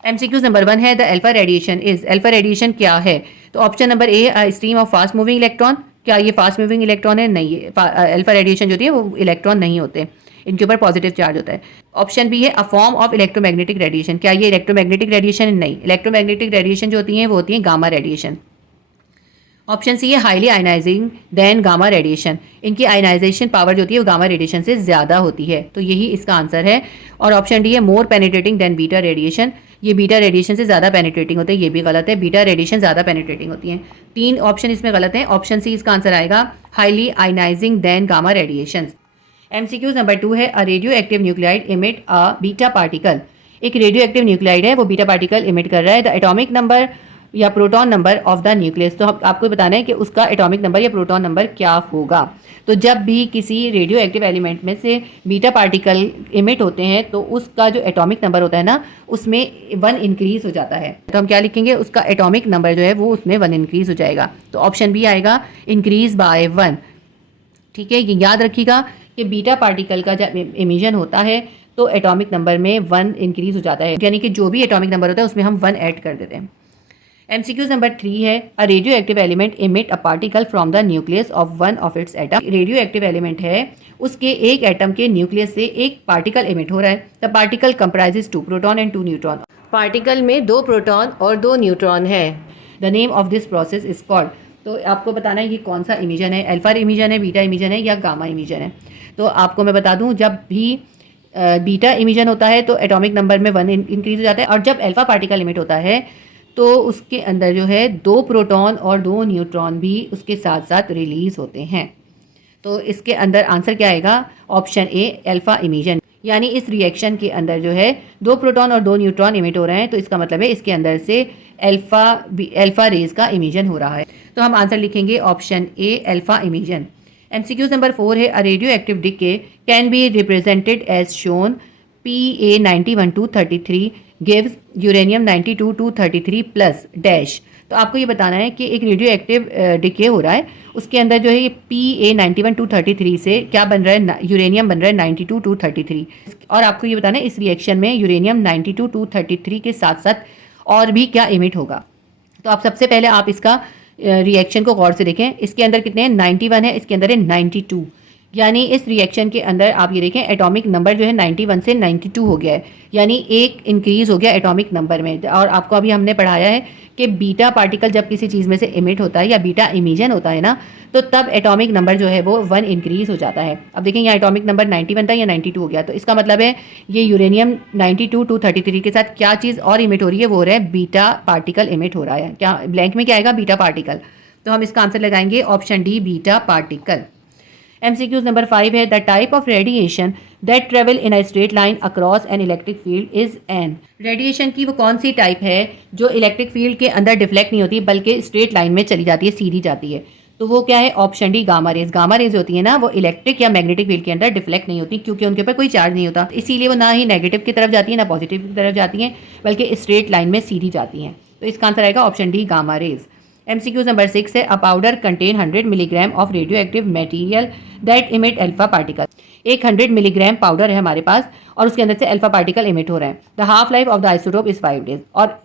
MCQs नंबर 1 है the alpha radiation is. Alpha radiation क्या है? तो option number a stream of fast moving electron. क्या ये फास्ट मूविंग इलेक्ट्रॉन है? नहीं, अल्फा रेडिएशन जो होती है वो इलेक्ट्रॉन नहीं होते, इनके ऊपर पॉजिटिव चार्ज होता है। ऑप्शन बी है a form of electromagnetic radiation. क्या ये इलेक्ट्रोमैग्नेटिक रेडिएशन? नहीं, इलेक्ट्रोमैग्नेटिक रेडिएशन जो होती हैं वो होती हैं गामा रेडिएशन। ऑप्शन सी है highly ionising than gamma radiation. इनकी आयनाइजेशन पावर जो होती है वो गामा रेडिएशन से ज़्यादा होती है, तो यही इसका आंसर है। और ऑप्शन डी है मोर पेनिट्रेटिंग देन बीटा रेडिएशन। ये बीटा रेडिएशन से ज़्यादा पेनिट्रेटिंग होते हैं, ये भी गलत है, बीटा रेडिएशन ज़्यादा पेनिट्रेटिंग होती हैं। 3 ऑप्शन इसमें गलत हैं। ऑप्शन सी इसका आंसर आएगा highly ionising than gamma radiation. MCQs number 2 है a radioactive nuclide emit a beta particle. एक रेडियो एक्टिव न्यूक्लाइड है, वो बीटा पार्टिकल इमिट कर रहा है। द एटॉमिक नंबर या proton number of the nucleus. तो आपको बताना है कि उसका एटॉमिक नंबर या प्रोटॉन नंबर क्या होगा। तो जब भी किसी रेडियो एक्टिव एलिमेंट में से बीटा पार्टिकल इमिट होते हैं तो उसका जो एटॉमिक नंबर होता है ना, उसमें 1 इंक्रीज हो जाता है। तो हम क्या लिखेंगे, उसका एटॉमिक नंबर जो है वो उसमें 1 इंक्रीज हो जाएगा। तो ऑप्शन बी आएगा इंक्रीज बाय 1। ठीक है, ये याद रखिएगा कि बीटा पार्टिकल का जब इमिशन होता है तो एटॉमिक नंबर में 1 इंक्रीज हो जाता है, यानी कि जो भी एटॉमिक नंबर होता है उसमें हम 1 ऐड कर देते हैं। MCQs नंबर 3 है a radio active element emit a particle from the nucleus of one of its atom. Radio active element है, उसके एक एटम के न्यूक्लियस से एक पार्टिकल इमिट हो रहा है। The particle comprises 2 proton and 2 neutron. Particle में 2 प्रोटॉन और 2 न्यूट्रॉन है। The name of this process is called. तो आपको बताना है कि कौन सा इमिशन है, अल्फा इमिशन है, बीटा इमिशन है या गामा इमिशन है। तो आपको मैं बता दूं, जब भी बीटा इमिशन होता है तो एटॉमिक नंबर में 1 इंक्रीज हो जाता है, और जब अल्फा पार्टिकल इमिट होता है तो उसके अंदर जो है 2 प्रोटॉन और 2 न्यूट्रॉन भी उसके साथ साथ रिलीज होते हैं। तो इसके अंदर आंसर क्या आएगा, ऑप्शन ए अल्फा इमिशन। यानी इस रिएक्शन के अंदर जो है 2 प्रोटॉन और 2 न्यूट्रॉन इमिट हो रहे हैं, तो इसका मतलब है इसके अंदर से अल्फा रेज का इमिशन हो रहा है। तो हम आंसर लिखेंगे option A alpha emission. MCQs number 4 है a radioactive decay can be represented as shown Pa91-233 gives uranium 92-233 plus dash. तो आपको ये बताना है कि एक रेडियो एक्टिव डिके हो रहा है, उसके अंदर जो है ये Pa91-233 से क्या बन रहा है, यूरेनियम बन रहा है 92-233। और आपको ये बताना है इस रिएक्शन में यूरेनियम 92-233 के साथ साथ और भी क्या इमिट होगा। तो आप सबसे पहले आप इसका रिएक्शन को गौर से देखें। इसके अंदर कितने हैं, 91 है, इसके अंदर है 92। यानी इस रिएक्शन के अंदर आप ये देखें एटॉमिक नंबर जो है 91 से 92 हो गया है, यानी 1 इंक्रीज हो गया एटॉमिक नंबर में। और आपको अभी हमने पढ़ाया है कि बीटा पार्टिकल जब किसी चीज़ में से इमिट होता है या बीटा इमिशन होता है ना, तो तब एटॉमिक नंबर जो है वो 1 इंक्रीज हो जाता है। अब देखें यहाँ एटॉमिक नंबर 91 था या 92 हो गया, तो इसका मतलब है ये यूरेनियम 92-233 के साथ क्या चीज़ और इमिट हो रही है, वो हो रहा है बीटा पार्टिकल इमिट हो रहा है। क्या ब्लैंक में क्या आएगा, बीटा पार्टिकल। तो हम इसका आंसर लगाएंगे option D beta particle. MCQs number 5 है the type of radiation that travel in a straight line across an electric field is an. Radiation की वो कौन सी टाइप है जो इलेक्ट्रिक फील्ड के अंदर डिफ्लेक्ट नहीं होती बल्कि स्ट्रेट लाइन में चली जाती है, सीधी जाती है। तो वो क्या है, option D gamma rays. Gamma rays होती है ना, वो इलेक्ट्रिक या मैग्नेटिक फील्ड के अंदर डिफ्लेक्ट नहीं होती क्योंकि उनके ऊपर कोई चार्ज नहीं होता, इसीलिए वो ना ही नेगेटिव की तरफ जाती है ना पॉजिटिव की तरफ जाती हैं, बल्कि स्ट्रेट लाइन में सीधी जाती हैं। तो इसका आंसर आएगा option D gamma rays. MCQ number 6 है, a powder contain 100 milligram of radioactive material that emit alpha particle. एक 100 मिलीग्राम पाउडर है हमारे पास और उसके अंदर से अल्फा पार्टिकल इमिट हो रहा है। The half life of the isotope is 5 days. और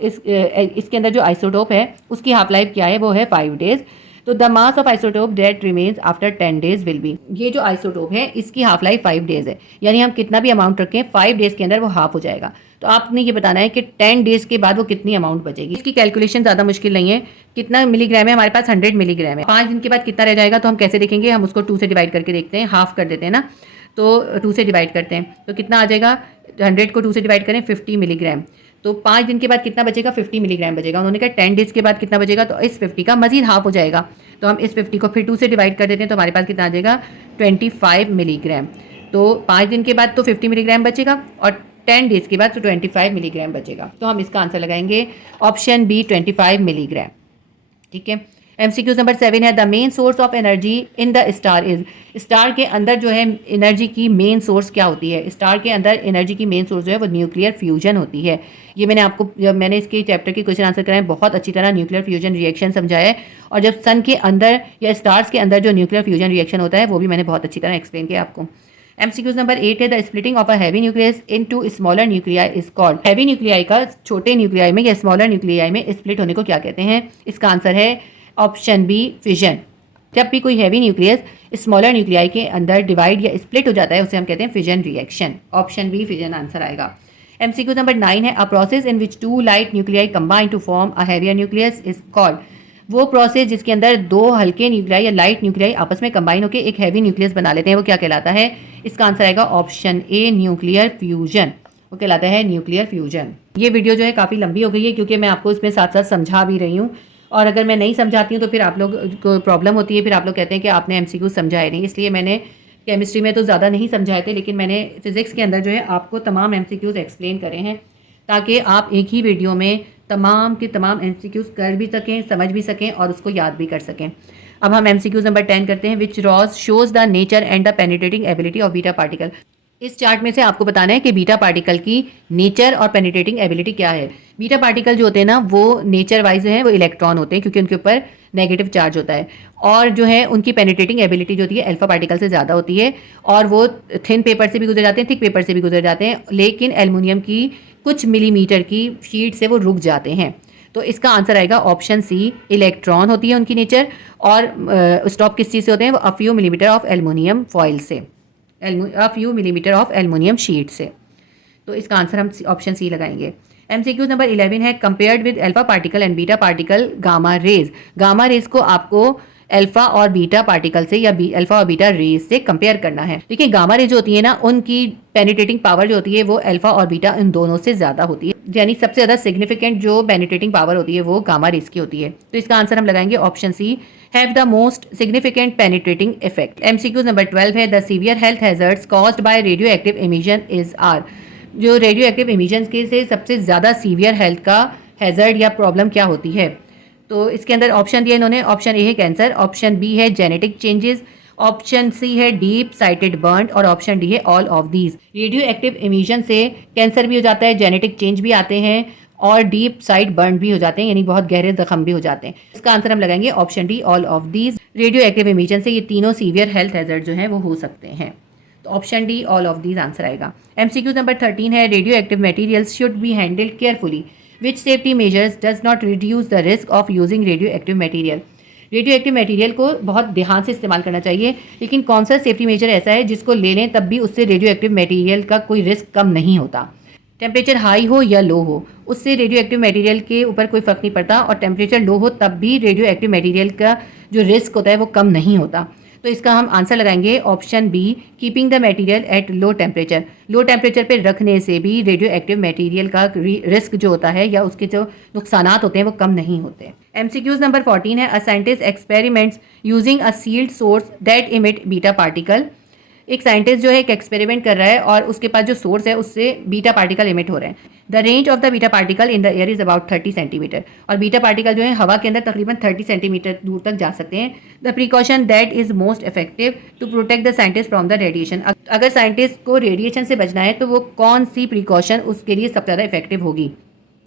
इसके अंदर जो आइसोटोप है उसकी हाफ लाइफ क्या है, वो है 5 डेज। तो the mass of isotope that remains after 10 days will be, ये जो आइसोटोप है इसकी हाफ लाइफ 5 डेज है, यानी हम कितना भी अमाउंट रखें 5 डेज के अंदर वो हाफ हो जाएगा। तो आपने ये बताना है कि 10 डेज के बाद वो कितनी अमाउंट बचेगी। इसकी कैलकुलेशन ज़्यादा मुश्किल नहीं है। कितना मिलीग्राम है हमारे पास, 100 मिलीग्राम है। 5 दिन के बाद कितना रह जाएगा, तो हम कैसे देखेंगे, हम उसको 2 से डिवाइड करके देखते हैं, हाफ कर देते हैं ना, तो 2 से डिवाइड करते हैं तो कितना आ जाएगा, 100 को 2 से डिवाइड करें 50 मिलीग्राम। तो 5 दिन के बाद कितना बचेगा, 50 मिलीग्राम बचेगा। उन्होंने कहा 10 डेज के बाद कितना बचेगा, तो इस 50 का मजीद हाफ हो जाएगा। तो हम इस 50 को फिर 2 से डिवाइड कर देते हैं तो हमारे पास कितना आ जाएगा, 25 मिलीग्राम। तो 5 दिन के बाद तो 50 मिलीग्राम बचेगा और 10 डेज के बाद तो 25 मिलीग्राम बचेगा। तो हम इसका आंसर लगाएंगे ऑप्शन बी, 25 मिलीग्राम। ठीक है। MCQ नंबर 7 है, the main source of energy in the star is. Star के अंदर जो है एनर्जी की मेन सोर्स क्या होती है, स्टार के अंदर एनर्जी की मेन सोर्स जो है वो न्यूक्लियर फ्यूजन होती है। ये मैंने आपको, जब मैंने इसके चैप्टर के क्वेश्चन आंसर कराए बहुत अच्छी तरह न्यूक्लियर फ्यूजन रिएक्शन समझाया है। और जब सन के अंदर या स्टार्स के अंदर जो न्यूक्लियर फ्यूजन रिएक्शन होता है वो भी मैंने बहुत अच्छी तरह एक्सप्लेन किया आपको। MCQ नंबर 8 है, the splitting of a heavy nucleus into smaller nuclei is called. Heavy nuclei का छोटे न्यूक्लियाई में या स्मॉलर न्यूक्लियाई में स्प्लिट होने को क्या कहते हैं। इसका आंसर है ऑप्शन बी, फिजन। जब भी कोई हैवी न्यूक्लियस स्मॉलर न्यूक्लियाई के अंदर डिवाइड या स्प्लिट हो जाता है उसे हम कहते हैं fission reaction. Option B, fission answer आएगा। MCQ नंबर 9 है, a process in which 2 light nuclei combine to form a heavier nucleus is called. वो प्रोसेस जिसके अंदर 2 हल्के न्यूक्लियाई या लाइट न्यूक्लियाई आपस में कंबाइन होकर एक हैवी न्यूक्लियस बना लेते हैं, वो क्या कहलाता है। इसका आंसर आएगा ऑप्शन ए, न्यूक्लियर फ्यूजन। वो कहलाता है न्यूक्लियर फ्यूजन। ये वीडियो जो है काफ़ी लंबी हो गई है क्योंकि मैं आपको इसमें साथ साथ समझा भी रही हूँ, और अगर मैं नहीं समझाती हूँ तो फिर आप लोग को प्रॉब्लम होती है, फिर आप लोग कहते हैं कि आपने MCQ समझाए नहीं। इसलिए मैंने केमिस्ट्री में तो ज़्यादा नहीं समझाए थे, लेकिन मैंने फिज़िक्स के अंदर जो है आपको तमाम MCQs एक्सप्लेन करे हैं ताकि आप एक ही वीडियो में तमाम के तमाम MCQs कर भी सकें, समझ भी सकें और उसको याद भी कर सकें। अब हम MCQ नंबर 10 करते हैं, which rays shows the nature and the penetrating ability of beta particle. इस चार्ट में से आपको बताना है कि बीटा पार्टिकल की नेचर और पेनिट्रेटिंग एबिलिटी क्या है। बीटा पार्टिकल जो होते हैं ना वो नेचर वाइज है, वो इलेक्ट्रॉन होते हैं क्योंकि उनके ऊपर नेगेटिव चार्ज होता है, और जो है उनकी पेनिट्रेटिंग एबिलिटी जो होती है अल्फा पार्टिकल से ज़्यादा होती है, और वो थिन पेपर से भी गुजर जाते हैं, थिक पेपर से भी गुजर जाते हैं, लेकिन एल्युमिनियम की कुछ मिलीमीटर की शीट से वो रुक जाते हैं। तो इसका आंसर आएगा ऑप्शन सी, इलेक्ट्रॉन होती है उनकी नेचर, और स्टॉप किस चीज़ से होते हैं, वो a few millimeter of aluminium foil से, a few millimeter of aluminium sheet से। तो इसका आंसर हम ऑप्शन सी लगाएंगे। MCQ नंबर 11 है, compared with alpha particle and beta particle gamma rays. Gamma rays को आपको अल्फा और बीटा पार्टिकल से या अल्फा और बीटा रेज से कंपेयर करना है। देखिए गामा रेज जो होती है ना उनकी पेनिट्रेटिंग पावर जो होती है वो अल्फा और बीटा इन दोनों से ज़्यादा होती है, यानी सबसे ज़्यादा सिग्निफिकेंट जो पेनिट्रेटिंग पावर होती है वो गामा रेज की होती है। तो इसका आंसर हम लगाएंगे option C, have the most significant penetrating effect. MCQ number 12 है, the severe health hazards caused by radioactive emission is are. जो रेडियो एक्टिव इमिशन के से सबसे ज़्यादा सीवियर हेल्थ का हैजर्ड या प्रॉब्लम क्या होती है। तो इसके अंदर ऑप्शन दिए इन्होंने, ऑप्शन ए है कैंसर, ऑप्शन बी है जेनेटिक चेंजेस, ऑप्शन सी है डीप साइटेड बर्न, और ऑप्शन डी है all of these. Radio active emission से कैंसर भी हो जाता है, जेनेटिक चेंज भी आते हैं, और डीप साइड बर्न भी हो जाते हैं, यानी बहुत गहरे जख्म भी हो जाते हैं। इसका आंसर हम लगाएंगे option D, all of these. Radio active emission से ये तीनों सीवियर हेल्थ हैजर्ड जो हैं वो हो सकते हैं। तो option D, all of these answer आएगा। MCQ नंबर 13 है, radio active materials should be handled carefully, which safety measures does not reduce the risk of using radio active material. Radio active material को बहुत ध्यान से इस्तेमाल करना चाहिए, लेकिन कौन सा सेफ्टी मेजर ऐसा है जिसको ले लें तब भी उससे रेडियो एक्टिव मटेरियल का कोई रिस्क कम नहीं होता। टेम्परेचर हाई हो या लो हो उससे रेडियो एक्टिव मटेरियल के ऊपर कोई फ़र्क नहीं पड़ता, और टेम्परेचर लो हो तब भी रेडियो एक्टिव मटेरियल का जो रिस्क होता है वो कम नहीं होता। तो इसका हम आंसर लगाएंगे option B, keeping the material at low temperature. Low temperature पे रखने से भी रेडियो एक्टिव मटेरियल का रिस्क जो होता है या उसके जो नुकसानात होते हैं वो कम नहीं होते। MCQ नंबर 14 है, a scientist experiments using a sealed source that emit beta particle. एक साइंटिस्ट जो है एक एक्सपेरिमेंट कर रहा है और उसके पास जो सोर्स है उससे बीटा पार्टिकल इमिट हो रहे हैं। The range of the beta particle in the air is about 30 centimetre, और बीटा पार्टिकल जो है हवा के अंदर तकरीबन 30 सेंटीमीटर दूर तक जा सकते हैं। The precaution that is most effective to protect the scientist from the radiation. अगर साइंटिस्ट को रेडिएशन से बचना है तो वो कौन सी प्रिकॉशन उसके लिए सबसे ज़्यादा इफेक्टिव होगी।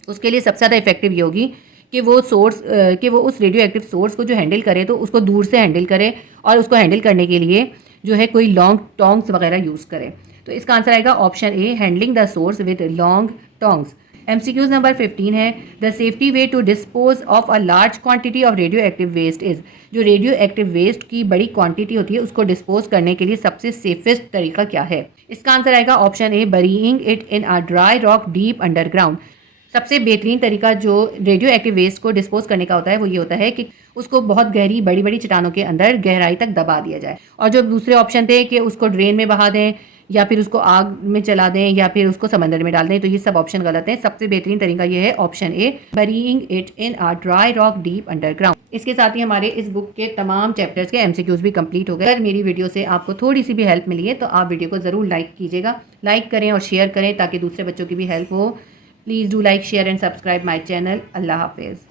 उसके लिए सबसे ज़्यादा इफेक्टिव ये होगी कि वो सोर्स कि वो उस रेडियो एक्टिव सोर्स को जो हैंडल करे तो उसको दूर से हैंडल करे और उसको हैंडल करने के लिए जो है कोई लॉन्ग टोंग्स वगैरह यूज़ करे। तो इसका आंसर आएगा option A, handling the source with long tongs. MCQs number 15 है, the safety way to dispose of a large quantity of radioactive waste is. जो रेडियो एक्टिव वेस्ट की बड़ी quantity होती है उसको डिस्पोज करने के लिए सबसे सेफेस्ट तरीका क्या है? इसका आंसर आएगा option A, बरीइंग it in a dry rock deep underground. सबसे बेहतरीन तरीका जो रेडियो एक्टिव वेस्ट को डिस्पोज करने का होता है वो ये होता है कि उसको बहुत गहरी बड़ी बड़ी चट्टानों के अंदर गहराई तक दबा दिया जाए। और जो दूसरे ऑप्शन थे कि उसको ड्रेन में बहा दें या फिर उसको आग में चला दें या फिर उसको समंदर में डाल दें, तो ये सब ऑप्शन गलत हैं। सबसे बेहतरीन तरीका ये है option A, बरीइंग it in a dry rock deep underground. इसके साथ ही हमारे इस बुक के तमाम चैप्टर्स के MCQs भी कंप्लीट हो गए। अगर मेरी वीडियो से आपको थोड़ी सी भी हेल्प मिली है तो आप वीडियो को ज़रूर लाइक कीजिएगा, लाइक करें और शेयर करें ताकि दूसरे बच्चों की भी हेल्प हो। Please do like, share and subscribe my channel. Allah Hafiz.